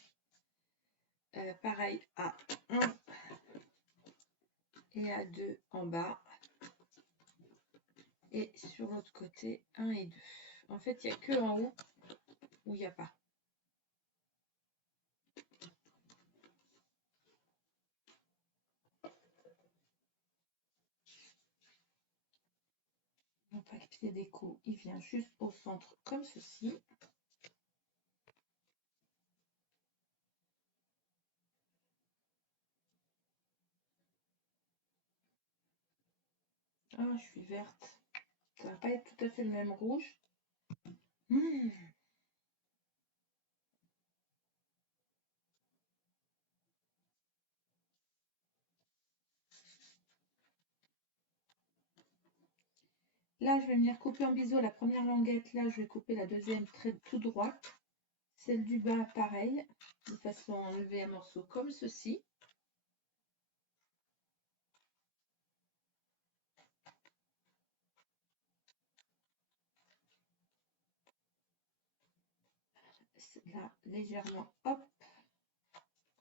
Pareil à 1 et à 2 en bas. Et sur l'autre côté, 1 et 2. En fait, il n'y a que en haut où il n'y a pas. Mon papier déco, il vient juste au centre comme ceci. Ah, je suis verte. Ça va pas être tout à fait le même rouge. Là, je vais venir couper en biseau la première languette. Là, je vais couper la deuxième très tout droite. Celle du bas, pareil, de façon à enlever un morceau comme ceci. Là, légèrement, hop,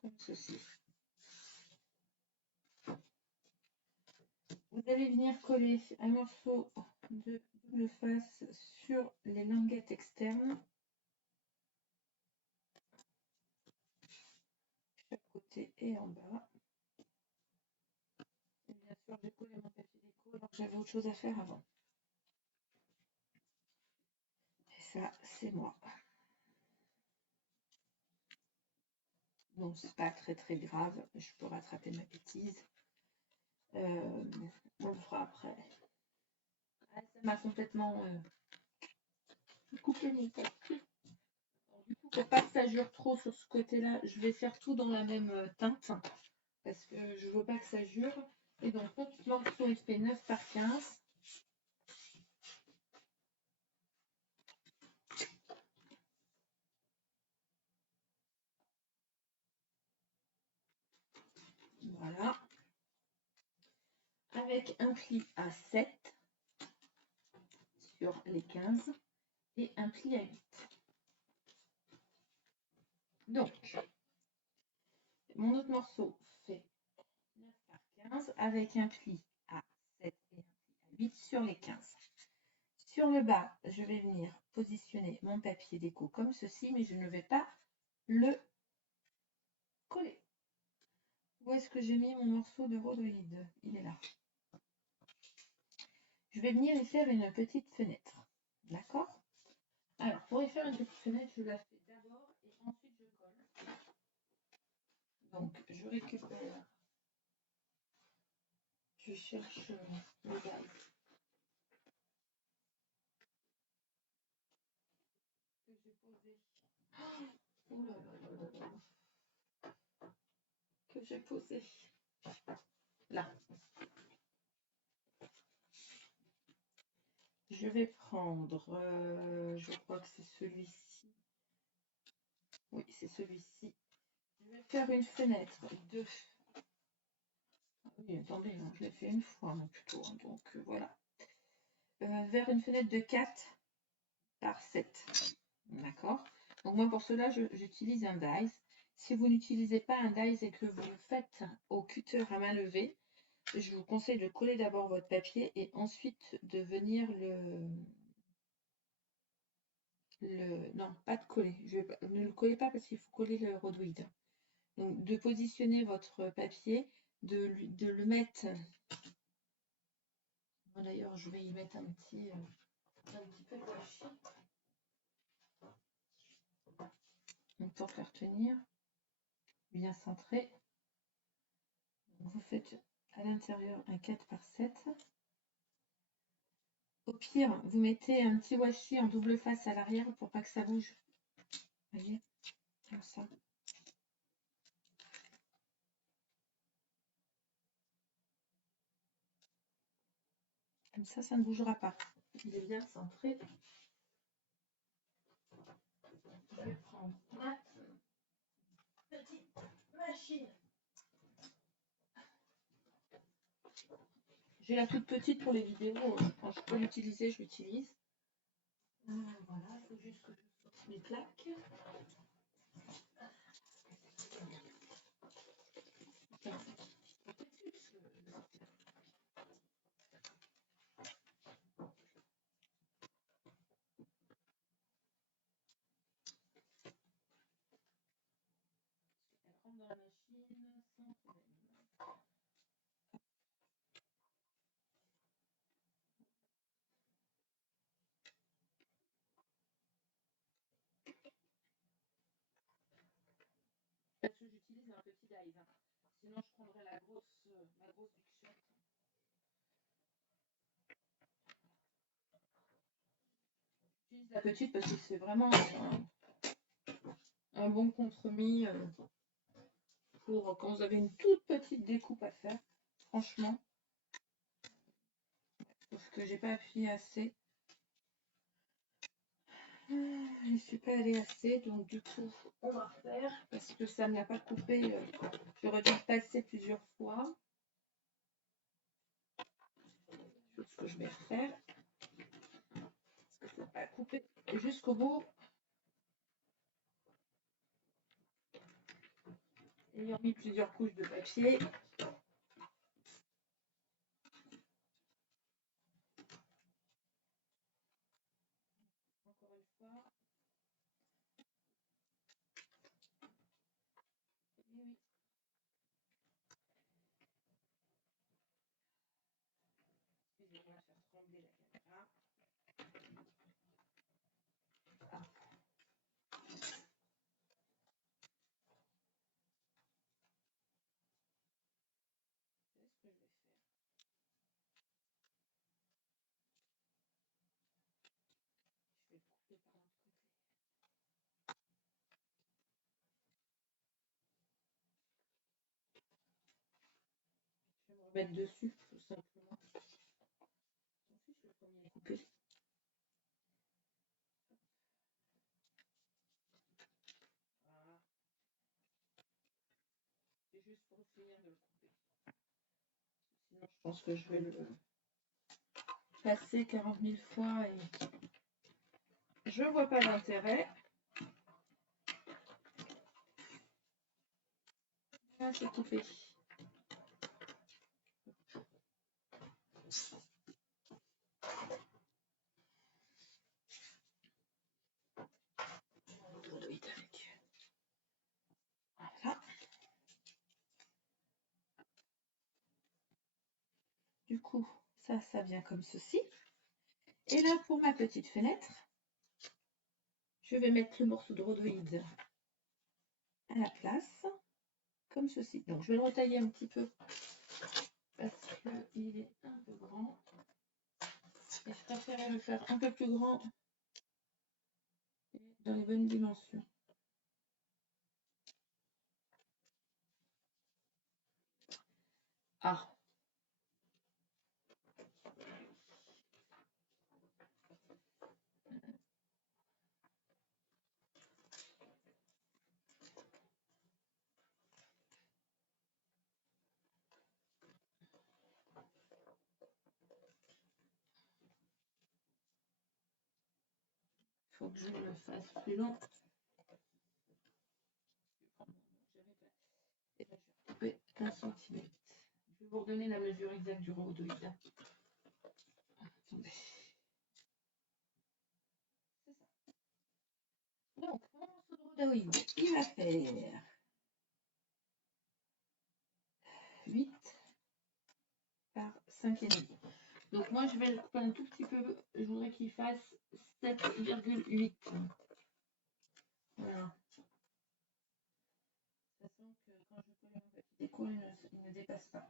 comme ceci. Vous allez venir coller un morceau de double face sur les languettes externes. Chaque côté et en bas. Et bien sûr, j'ai collé mon papier déco alors que j'avais autre chose à faire avant. Et ça, c'est moi. Donc, c'est pas très très grave. Je peux rattraper ma bêtise. On le fera après. Ah, ça m'a complètement coupé mon papier. Du coup, pour pas que ça jure trop sur ce côté-là, je vais faire tout dans la même teinte. Parce que je veux pas que ça jure. Et donc, notre morceau, il fait 9 par 15. avec un pli à 7 sur les 15 et un pli à 8. Donc, mon autre morceau fait 9 par 15 avec un pli à 7 et un pli à 8 sur les 15. Sur le bas, je vais venir positionner mon papier déco comme ceci, mais je ne vais pas le coller. Où est-ce que j'ai mis mon morceau de rhodoïde? Il est là. Je vais venir y faire une petite fenêtre. D'accord? Alors, pour y faire une petite fenêtre, je la fais d'abord et ensuite je colle. Donc, je récupère, je cherche le dies que j'ai posé. Oh là là là là là. Que j'ai posé là. Je vais prendre, je crois que c'est celui-ci. Oui, c'est celui-ci. Je vais faire une fenêtre de... Oui, attendez, non, je l'ai fait une fois, moi, plutôt. Hein, donc, voilà. Vers une fenêtre de 4 par 7. D'accord? Donc, moi, pour cela, j'utilise un dies. Si vous n'utilisez pas un dies et que vous le faites au cutter à main levée, je vous conseille de coller d'abord votre papier et ensuite de venir non, pas de coller. Ne le collez pas parce qu'il faut coller le rhodoïde. Donc, de positionner votre papier, de le mettre. Bon, d'ailleurs, je vais y mettre un petit peu de washi. Donc, pour faire tenir, bien centré. Vous faites à l'intérieur un 4 par 7. Au pire, vous mettez un petit washi en double face à l'arrière pour pas que ça bouge. Vous voyez? Comme ça. Comme ça ne bougera pas. Il est bien centré. Je vais prendre ma petite machine. J'ai la toute petite pour les vidéos. Quand je peux l'utiliser, je l'utilise. Voilà, il faut juste que je sorte mes plaques. Elle rentre dans la machine sans problème. Parce que j'utilise un petit dies. Hein. Sinon, je prendrais ma grosse Big Shot. J'utilise la petite parce que c'est vraiment un bon compromis pour quand vous avez une toute petite découpe à faire. Franchement, parce que j'ai pas appuyé assez. Je ne suis pas allée assez, donc du coup, on va refaire parce que ça ne l'a pas coupé. J'aurais dû passer plusieurs fois. Chose que je vais refaire. Parce que ça n'a pas coupé jusqu'au bout. Ayant mis plusieurs couches de papier. Encore une fois. Et oui. Excusez-moi de faire trembler la caméra. Ah. Qu'est-ce que je vais faire? Je vais le couper par l'autre côté. Je vais me remettre dessus, tout simplement. Ensuite, le premier est coupé. Voilà. C'est juste pour finir de le couper. Je pense que je vais le passer 40 000 fois et je vois pas l'intérêt. Ah, c'est tout fait. Voilà. Du coup, ça vient comme ceci. Et là, pour ma petite fenêtre, je vais mettre le morceau de rhodoïde à la place, comme ceci. Donc, je vais le retailler un petit peu parce qu'il est un peu grand. Et je préférais le faire un peu plus grand et dans les bonnes dimensions. Ah. Faut que je le fasse plus long. Et là, je vais couper 1 cm. Je vais vous redonner la mesure exacte du rhodoïde. Attendez. C'est ça. Donc, mon morceau de rhodoïde, il va faire 8 par 5,5. Donc, moi, je vais le couper un tout petit peu. Je voudrais qu'il fasse 7,8. Voilà. De toute façon, que quand je colle mon papier déco, il ne dépasse pas.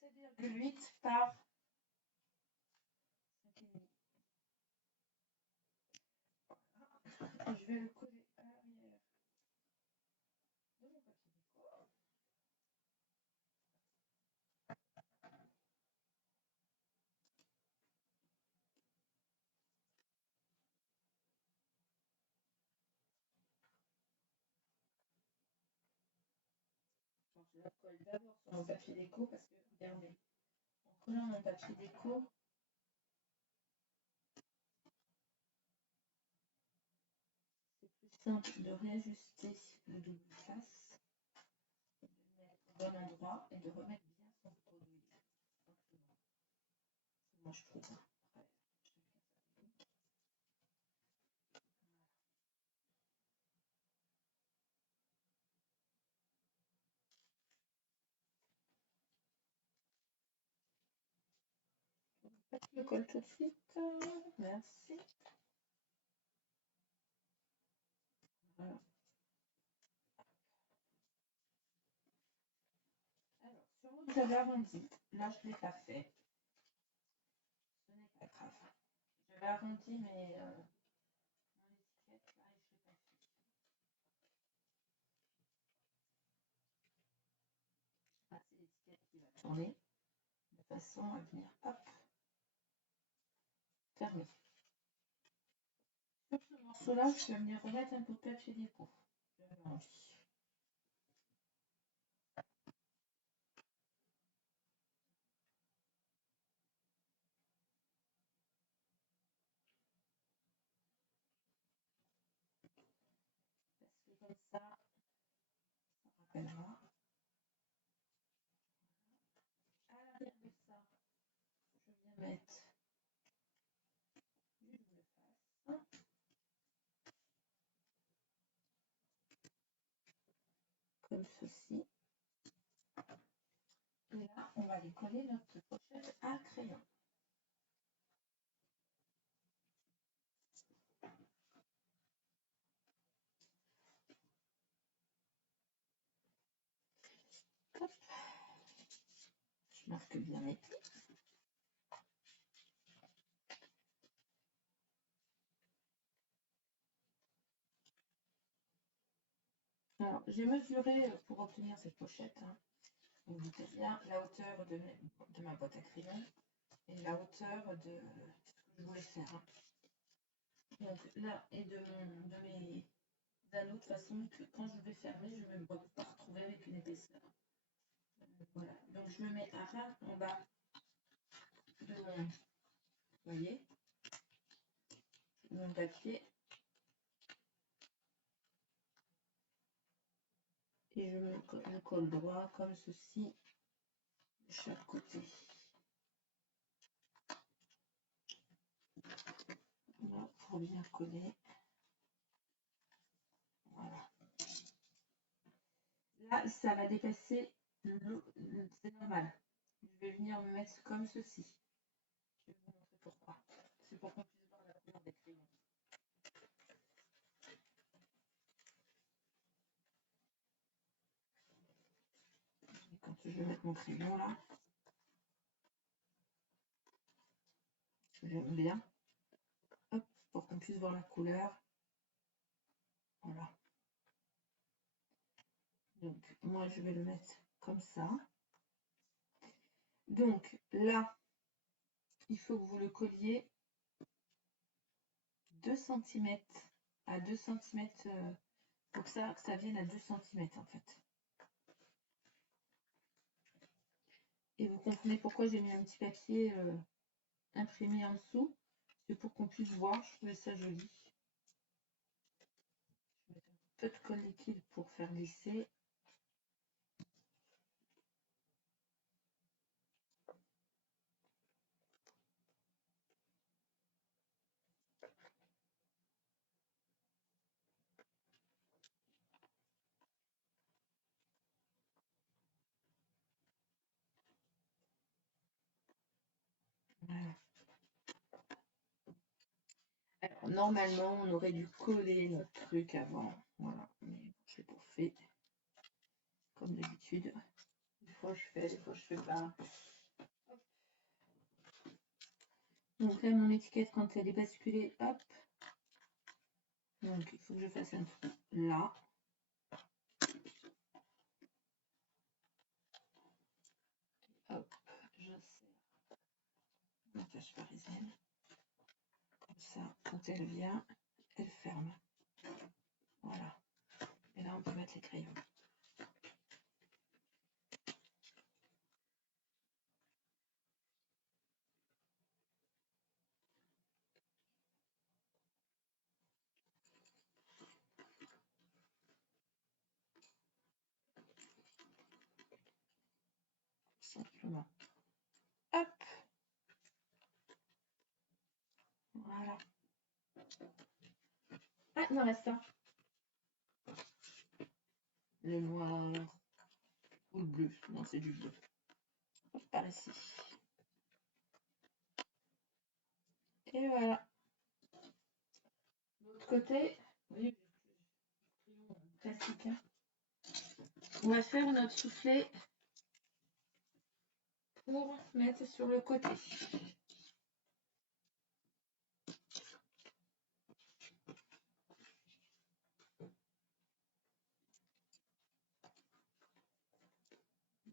Donc 7,8 par 5,5. Voilà. Je vais le coller à l'arrière de mon papier déco. Je le colle d'abord sur mon papier déco parce que regardez, en collant mon papier déco, c'est plus simple de réajuster le double face, de le mettre au bon endroit et de remettre bien son produit. Moi je trouve. Je le colle tout de suite. Merci. Voilà. Alors, sur l'autre, j'avais arrondi. Là, je ne l'ai pas fait. Ce n'est pas grave. J'avais arrondi, mais mon étiquette, là, et je ne l'ai pas fait. Ah, c'est l'étiquette qui va tourner de façon à venir, hop, fermer. Sur ce morceau-là, je vais venir remettre un peu de papier déco. J'avais envie. Parce que comme ça rappellera. À l'arrière de ça, je viens mettre du double face. Comme ceci. Et là, on va aller coller notre pochette à crayon. Hop. Je marque bien mes plis. Alors, j'ai mesuré pour obtenir cette pochette. Hein. Vous doutez bien la hauteur de ma boîte à crayon et la hauteur de ce que je voulais faire. Hein. Donc là, et de mes anneaux, de façon que quand je vais fermer, je ne vais pas retrouver avec une épaisseur. Voilà, donc je me mets un ras en bas de mon papier. Et je colle droit comme ceci de chaque côté. Là, pour bien coller. Voilà. Là, ça va dépasser c'est normal. Je vais venir me mettre comme ceci. Je vais vous montrer pourquoi. C'est pour qu'on puisse voir la couleur des crayons. Et quand je vais mettre mon crayon là, j'aime bien. Hop, pour qu'on puisse voir la couleur. Voilà. Donc, moi, je vais le mettre comme ça. Donc, là, il faut que vous le colliez 2 cm à 2 cm pour que ça vienne à 2 cm en fait. Et vous comprenez pourquoi j'ai mis un petit papier imprimé en dessous. C'est pour qu'on puisse voir, je trouvais ça joli. Je vais mettre un peu de colle liquide pour faire glisser. Voilà. Alors, normalement, on aurait dû coller notre truc avant. Voilà, mais c'est pour fait comme d'habitude. Des fois je fais, des fois je fais pas. Hop. Donc là, mon étiquette, quand elle est basculée, hop. Donc il faut que je fasse un trou là. Hop, je serre ma tâche parisienne. Comme ça, quand elle vient, elle ferme. Voilà. Et là, on peut mettre les crayons. Simplement. Hop. Voilà. Ah, il en reste un. Le noir ou le bleu. Non, c'est du bleu. Hop, par ici. Et voilà. De l'autre côté, vous voyez, classique. Hein. On va faire notre soufflet pour mettre sur le côté.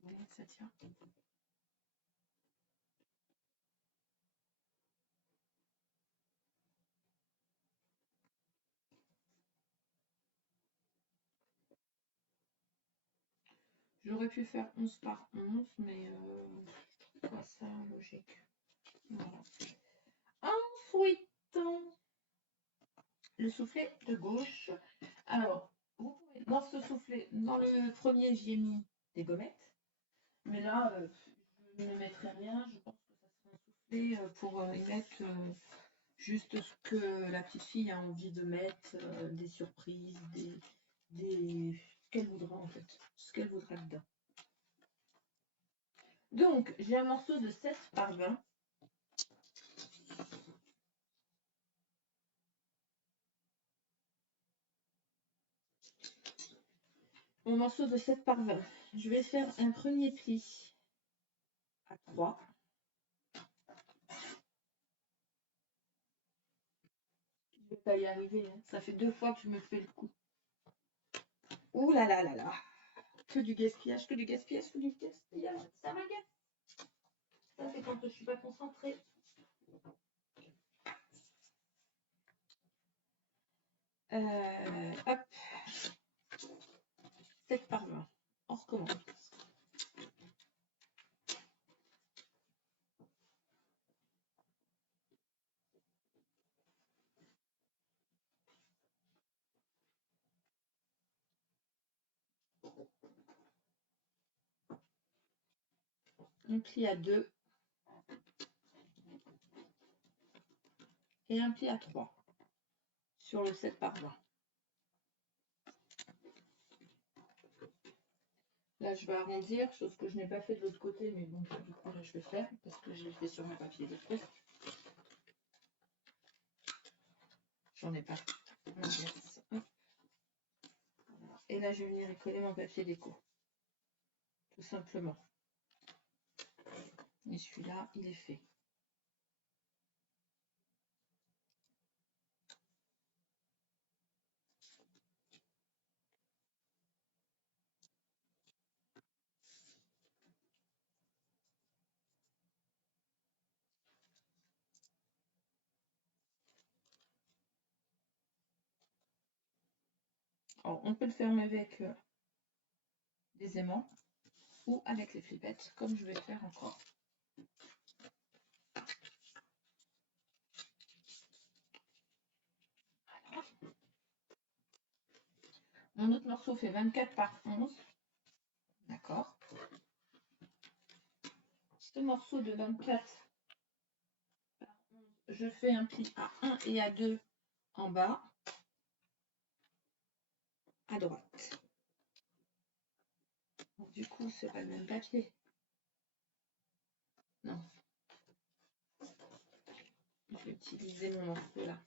Bon, ça tient. J'aurais pu faire 11 par 11, mais pas ça logique. Voilà. Ensuite, le soufflet de gauche. Alors, vous pouvez, dans ce soufflet, dans le premier, j'y ai mis des gommettes. Mais là, je ne mettrai rien. Je pense que ça sera un soufflet pour y mettre juste ce que la petite fille a envie de mettre, des surprises, ce qu'elle voudra en fait, ce qu'elle voudra dedans. Donc, j'ai un morceau de 7 par 20. Mon morceau de 7 par 20. Je vais faire un premier pli à 3. Je vais pas y arriver, hein. Ça fait 2 fois que je me fais le coup. Ouh là là là là. Que du gaspillage, que du gaspillage, que du gaspillage. Ça m'agace. Ça, c'est quand je suis pas concentrée. Hop. 7 par 20. On recommence. un pli à 2 et un pli à 3 sur le 7 par 20. Là, je vais arrondir, chose que je n'ai pas fait de l'autre côté, mais bon, du coup, là, je vais faire parce que je l'ai fait sur mon papier déco. J'en ai pas. Et là, je vais venir y coller mon papier déco. Tout simplement. Et celui-là, il est fait. Alors, on peut le faire avec des aimants ou avec les flipettes, comme je vais faire encore. Voilà. Mon autre morceau fait 24 par 11. D'accord. Ce morceau de 24 par 11, je fais un pli à 1 et à 2 en bas, à droite. Donc, du coup, c'est pas le même papier. Non. Je vais utiliser mon morceau là.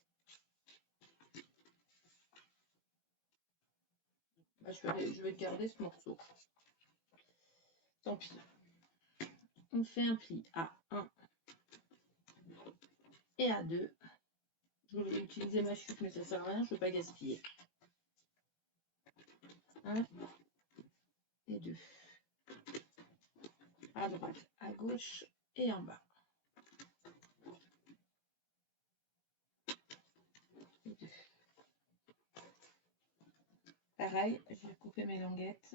Bah, je vais garder ce morceau. Tant pis. On fait un pli à 1 et à 2. Je voulais utiliser ma chute, mais ça sert à rien, je ne veux pas gaspiller. 1 et 2. À droite, à gauche et en bas. Et 2. Pareil, je vais couper mes languettes.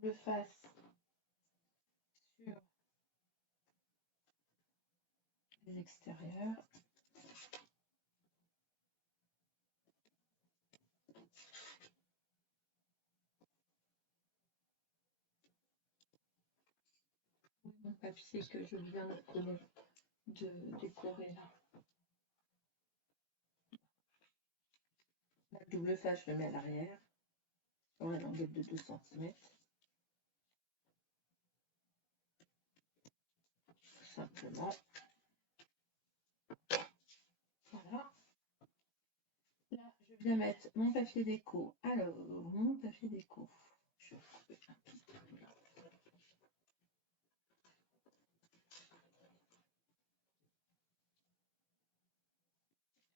Double face sur les extérieurs. Mon papier que je viens de décorer là. La double face, je le mets à l'arrière, sur la languette de 2 cm. Tout simplement. Voilà. Là, je viens mettre mon papier déco. Alors, mon papier déco. Je vais couper un petit peu là.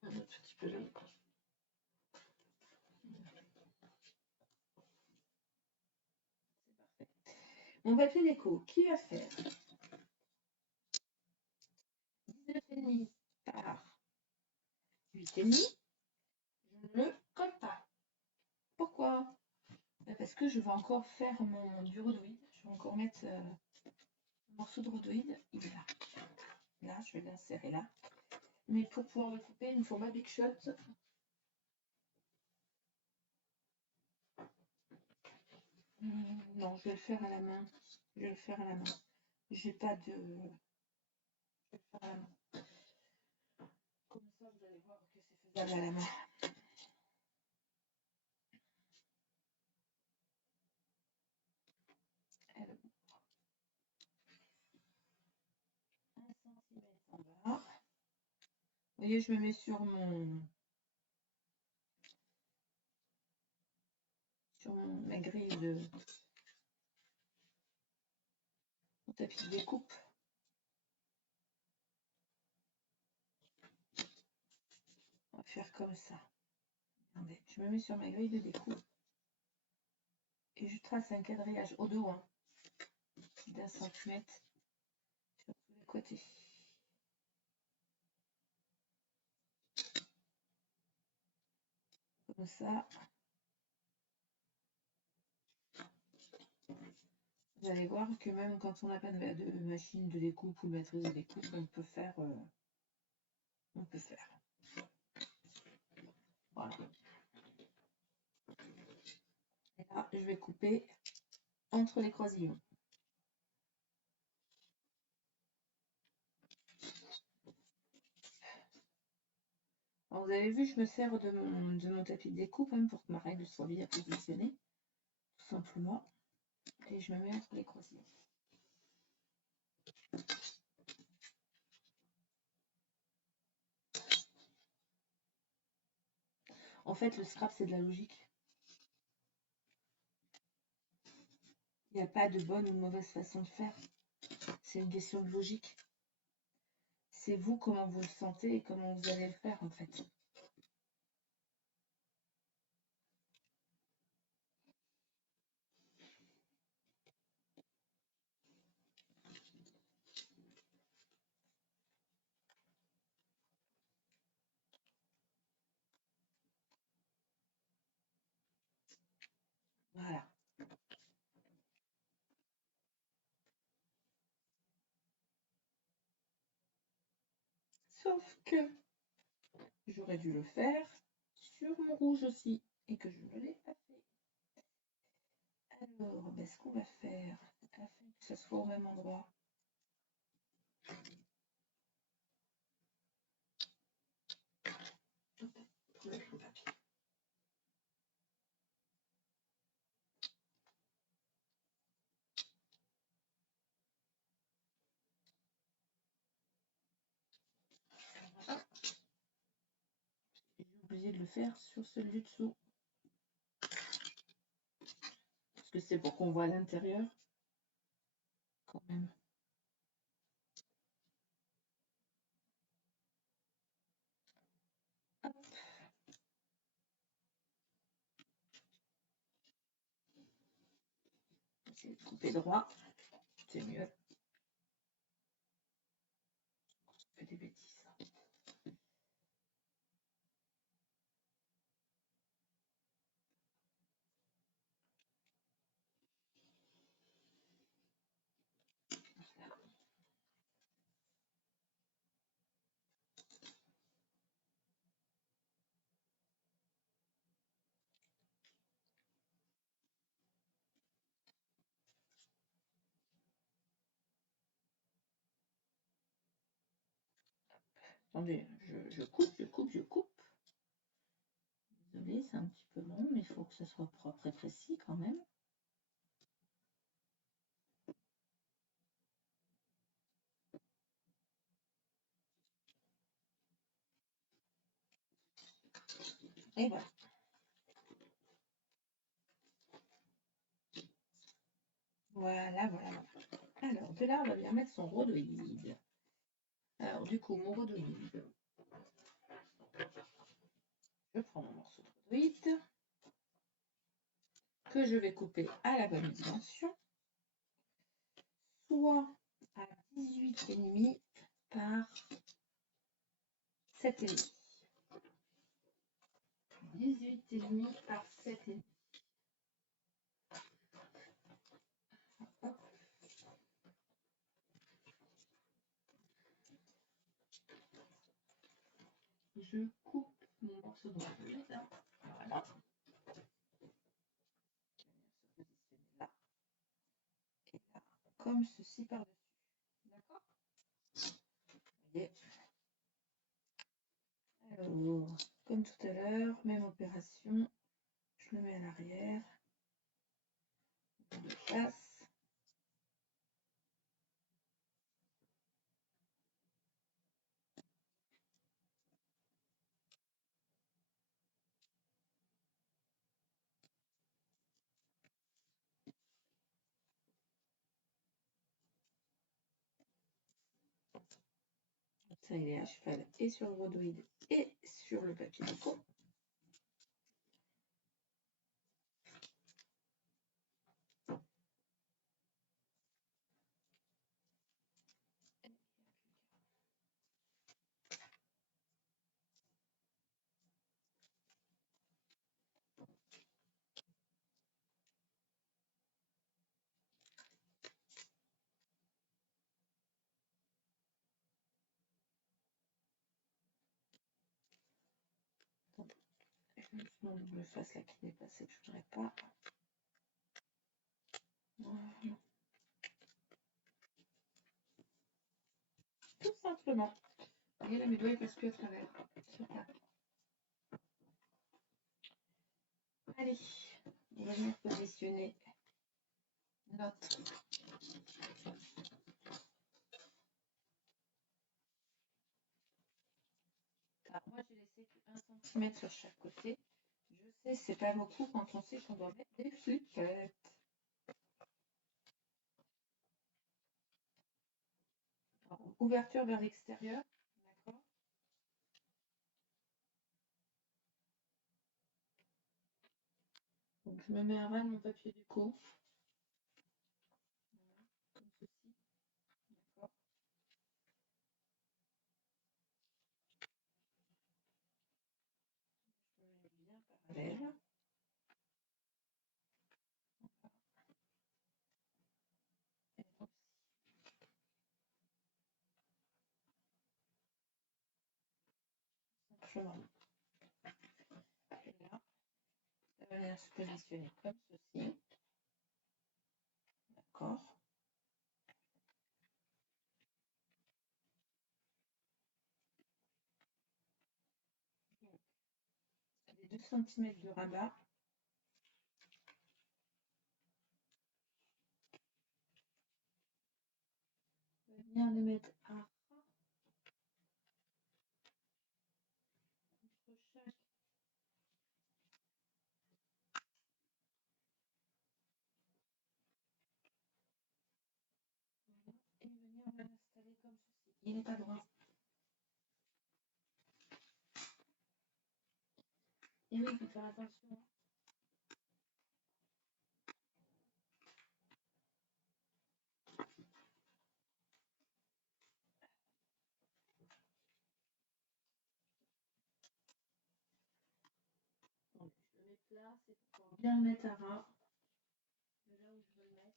Un autre petit peu là. Mon papier déco, qui va faire 19,5 par 8,5. Je ne le colle pas. Pourquoi? Parce que je vais encore faire du rhodoïde. Je vais encore mettre un morceau de rhodoïde. Il est là. Là, je vais l'insérer là. Mais pour pouvoir le couper, il me faut ma Big Shot. Non, je vais le faire à la main. Je vais le faire à la main. J'ai pas de... Je vais le faire à la main. Comme ça, vous allez voir que c'est faisable à la main. Alors, 1 cm en bas. Vous voyez, je me mets sur ma grille de mon tapis de découpe. On va faire comme ça. Regardez, je me mets sur ma grille de découpe et je trace un quadrillage au dos d'1 centimètre sur tous les côtés. comme ça. Vous allez voir que même quand on n'a pas de machine de découpe ou de matrice de découpe, on peut faire. Voilà. Et là, je vais couper entre les croisillons. Alors, vous avez vu, je me sers de mon tapis de découpe hein, pour que ma règle soit bien positionnée, tout simplement. Et je me mets entre les croisillons. En fait, le scrap, c'est de la logique. Il n'y a pas de bonne ou de mauvaise façon de faire. C'est une question de logique. C'est vous comment vous le sentez et comment vous allez le faire, en fait. Voilà. Sauf que j'aurais dû le faire sur mon rouge aussi et que je ne l'ai pas fait. Alors, ben, ce qu'on va faire, afin que ça soit au même endroit, j'ai oublié de le faire sur celui du dessous. Parce que c'est pour qu'on voit l'intérieur. Quand même. Hop. Essayer de couper droit. C'est mieux. Je fais des bêtises. Attendez, je coupe. Désolée, c'est un petit peu long, mais il faut que ça soit propre et précis quand même. Et voilà. Voilà. Alors, de là, on va bien mettre son rhodoïde. Alors, du coup, mon rhodoïde. Je prends mon morceau de rhodoïde que je vais couper à la bonne dimension, soit à 18,5 par 7,5. 18,5 par 7,5. Je coupe mon morceau de rhodoïde. Voilà. Là et là, comme ceci par-dessus. D'accord? Alors, comme tout à l'heure, même opération. Je le mets à l'arrière. Je le passe. Ça, il est à cheval et sur le rhodoïde et sur le papier déco. Mon double face là qui dépassait, je voudrais pas. Voilà. Tout simplement. Vous voyez là, mes doigts ils passent plus à travers. Super. Allez, on va venir positionner notre. Alors moi j'ai laissé que 1 cm sur chaque côté. Je sais, c'est pas beaucoup quand on sait qu'on doit mettre des flipettes. Alors, ouverture vers l'extérieur, d'accord. Donc je me mets à ras mon papier déco. Voilà, comme ceci. D'accord. Je me mets bien parallèle. Et hop. Simplement. Et là, ça va venir se positionner comme ceci. D'accord. Les 2 cm de rabat. On va venir les mettre à ras entre chaque. Voilà. Et venir l'installer comme ceci. Il n'est pas droit. Et oui, il faut faire attention. Donc, je le mets là, c'est pour pouvoir bien le mettre à ras de là où je veux le mettre.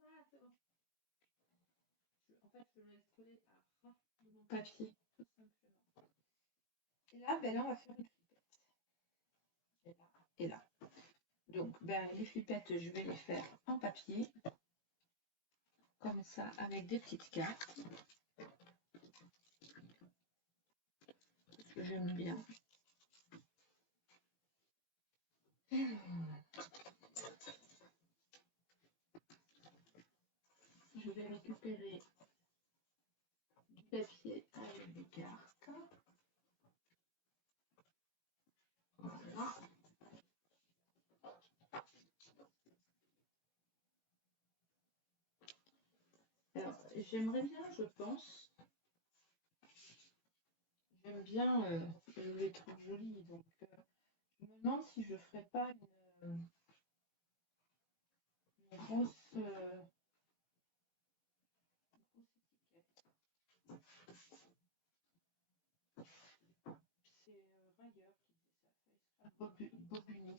Voilà, c'est bon. En fait, je le laisse coller à ras de mon papier, tout simplement. Et là, ben là, on va faire une flipette. Et là, et là. Donc, ben, les flipettes, je vais les faire en papier, comme ça, avec des petites cartes. Parce que j'aime bien. Je vais récupérer du papier avec des cartes. Voilà. Alors, j'aimerais bien, je pense, j'aime bien, je les trouve jolies, donc je me demande si je ferais pas une grosse étiquette. C'est Rayer qui faisait ça, Face Bobuni.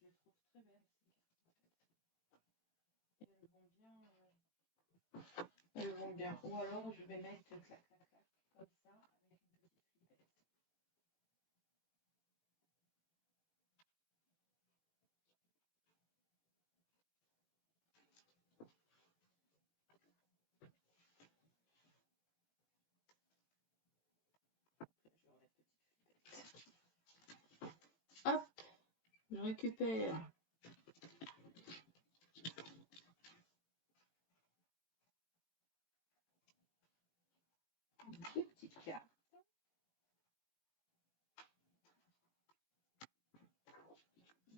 Je les trouve très belles ces cartes en fait. Et elles vont bien. Ou alors je vais mettre clac clac clac comme ça avec une petite flipette. Hop, je récupère deux petites cartes.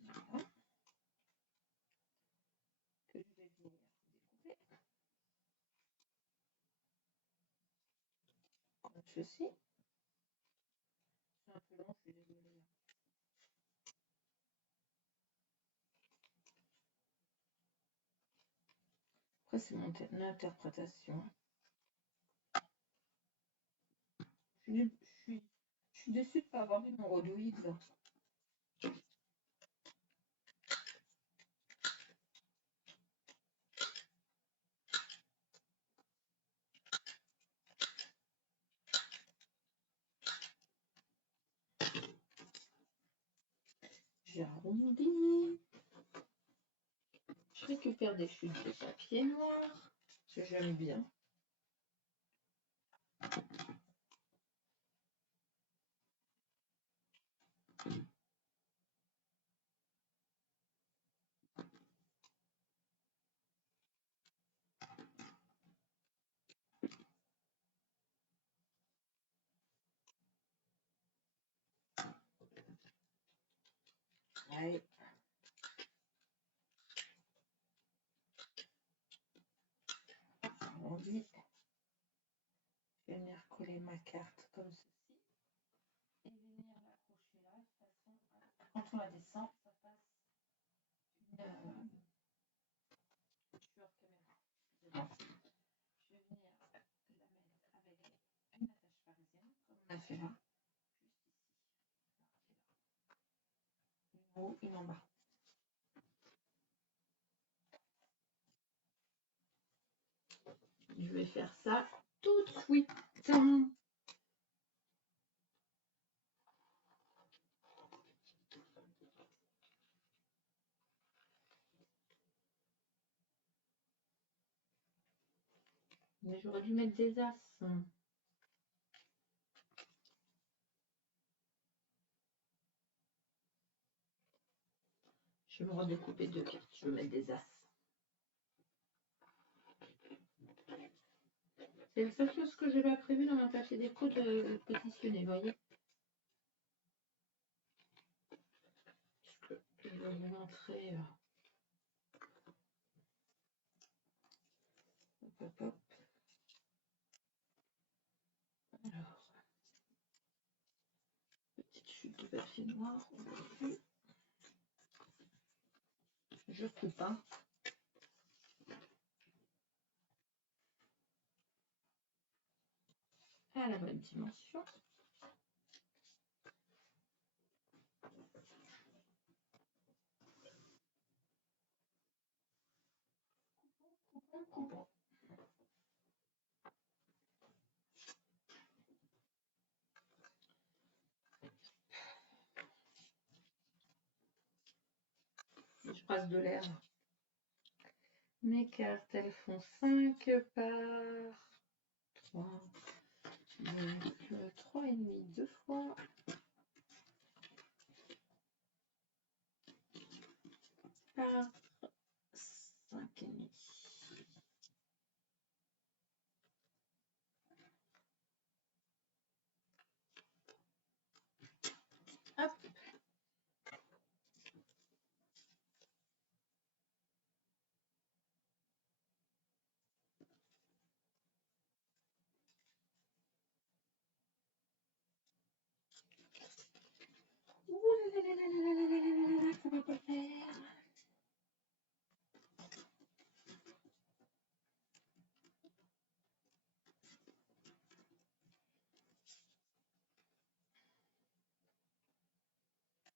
Voilà, que je vais venir découper comme ceci. C'est un peu long, je suis désolée. Après, c'est mon interprétation. Je suis déçue de ne pas avoir vu mon rhodoïde. J'arrondis. Je récupère des chutes de papier noir, que j'aime bien. Ouais. J'arrondis. Je vais venir coller ma carte comme ceci. Et venir l'accrocher là, de façon à... Quand on la descend, ça passe une... Je suis hors caméra. Je vais venir la mettre avec une attache parisienne, comme on a fait là. Juste ici. Une en haut, une en bas. Je vais faire ça tout de suite. Mais j'aurais dû mettre des as. Je vais me redécouper deux cartes. Je vais mettre des as. C'est la seule chose que je n'ai pas prévu dans ma papier déco de positionner, vous voyez. Parce que je vais vous montrer. Hop, hop, hop. Alors, petite chute de papier noir. Je coupe, hein. À la bonne dimension. Coupons. Je passe de l'air. Mes cartes, elles font 5 par 3. Donc 3,5 deux fois. Par 5,5. Hop. Ouh là là là là là là là là là, ça va pas le faire.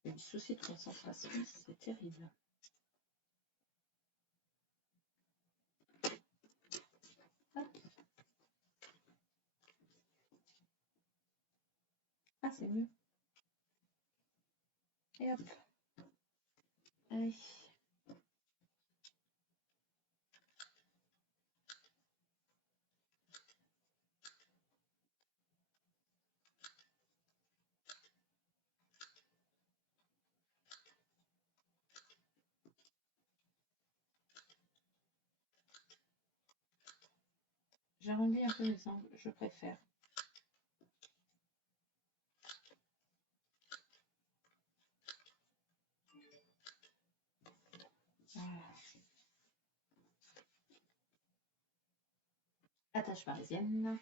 Le souci de concentration, c'est terrible. Hop. Ah, c'est mieux. Et hop. Allez. J'arrondis un peu les angles, je préfère. Voilà. Attache parisienne.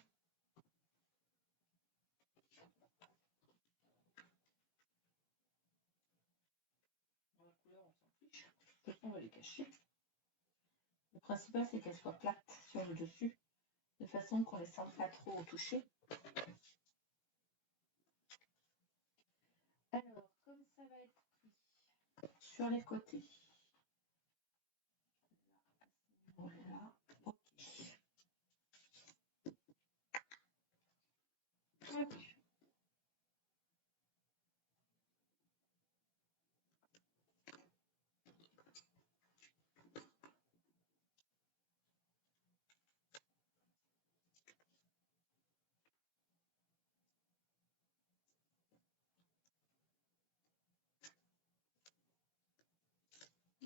La couleur, on s'en fiche. On va les cacher. principal, c'est qu'elle soit plate sur le dessus, de façon qu'on ne les sente pas trop au toucher. Alors, comme ça va être pris sur les côtés, voilà, ok. Hop.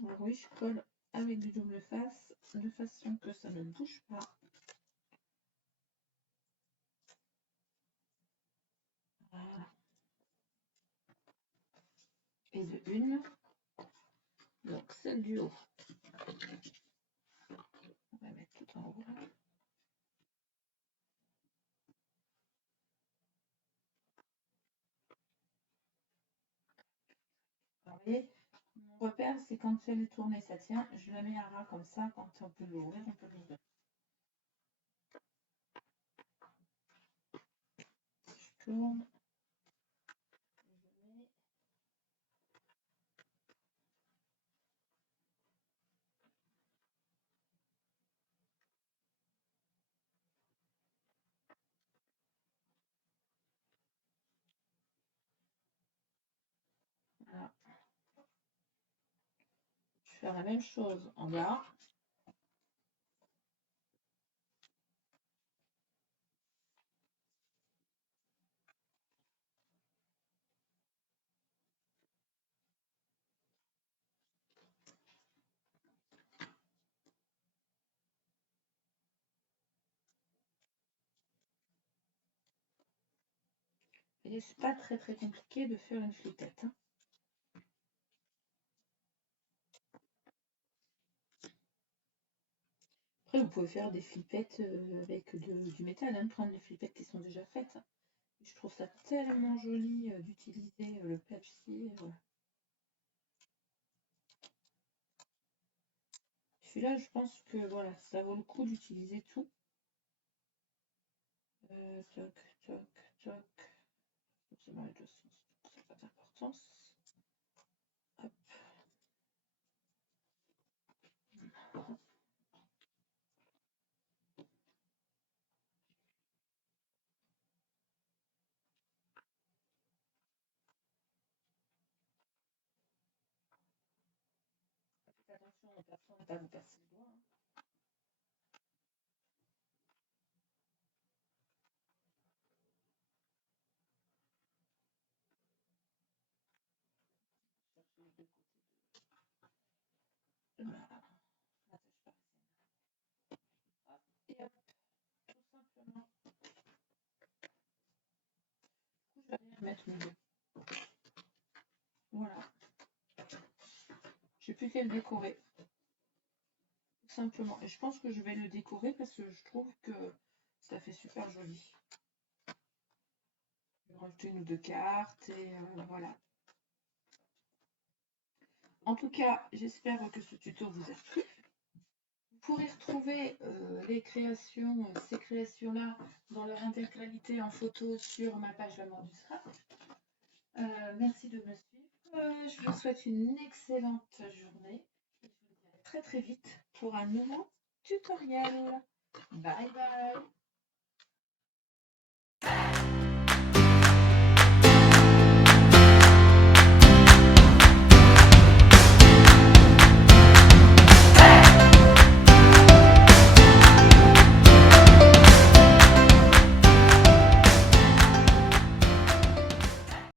Alors oui, je colle avec du double face, de façon que ça ne bouge pas. Voilà. Et de une, donc celle du haut. On va mettre tout en haut là. Alors, vous voyez, mon repère, c'est quand elle est tournée, ça tient. Je la mets à ras comme ça, quand on peut l'ouvrir, on peut l'ouvrir. Je tourne. Je mets. Voilà. Je fais la même chose en bas. Et c'est pas très compliqué de faire une flippette. Hein. Après, vous pouvez faire des flippettes avec du métal, hein, prendre les flippettes qui sont déjà faites. Je trouve ça tellement joli d'utiliser le papier. Celui-là, je pense que voilà, ça vaut le coup d'utiliser tout. Toc, toc, toc. C'est mal de sens, ça n'a pas d'importance. Hop. Faites attention, personne ne va pas vous passer le doigt. Hein. Cherchez les deux côtés de la l'attache parisienne. Hop, et hop, tout simplement. Du coup, je vais aller mettre le dos. Voilà. J'ai plus qu'à le décorer. Tout simplement. Et je pense que je vais le décorer parce que je trouve que ça fait super joli. Je vais rajouter une ou deux cartes et voilà. En tout cas, j'espère que ce tuto vous a plu. Vous pourrez retrouver les créations, ces créations-là, dans leur intégralité en photo sur ma page L'amour du scrap. Merci de me suivre. Je vous souhaite une excellente journée. Je vous dis à très vite pour un nouveau tutoriel. Bye bye.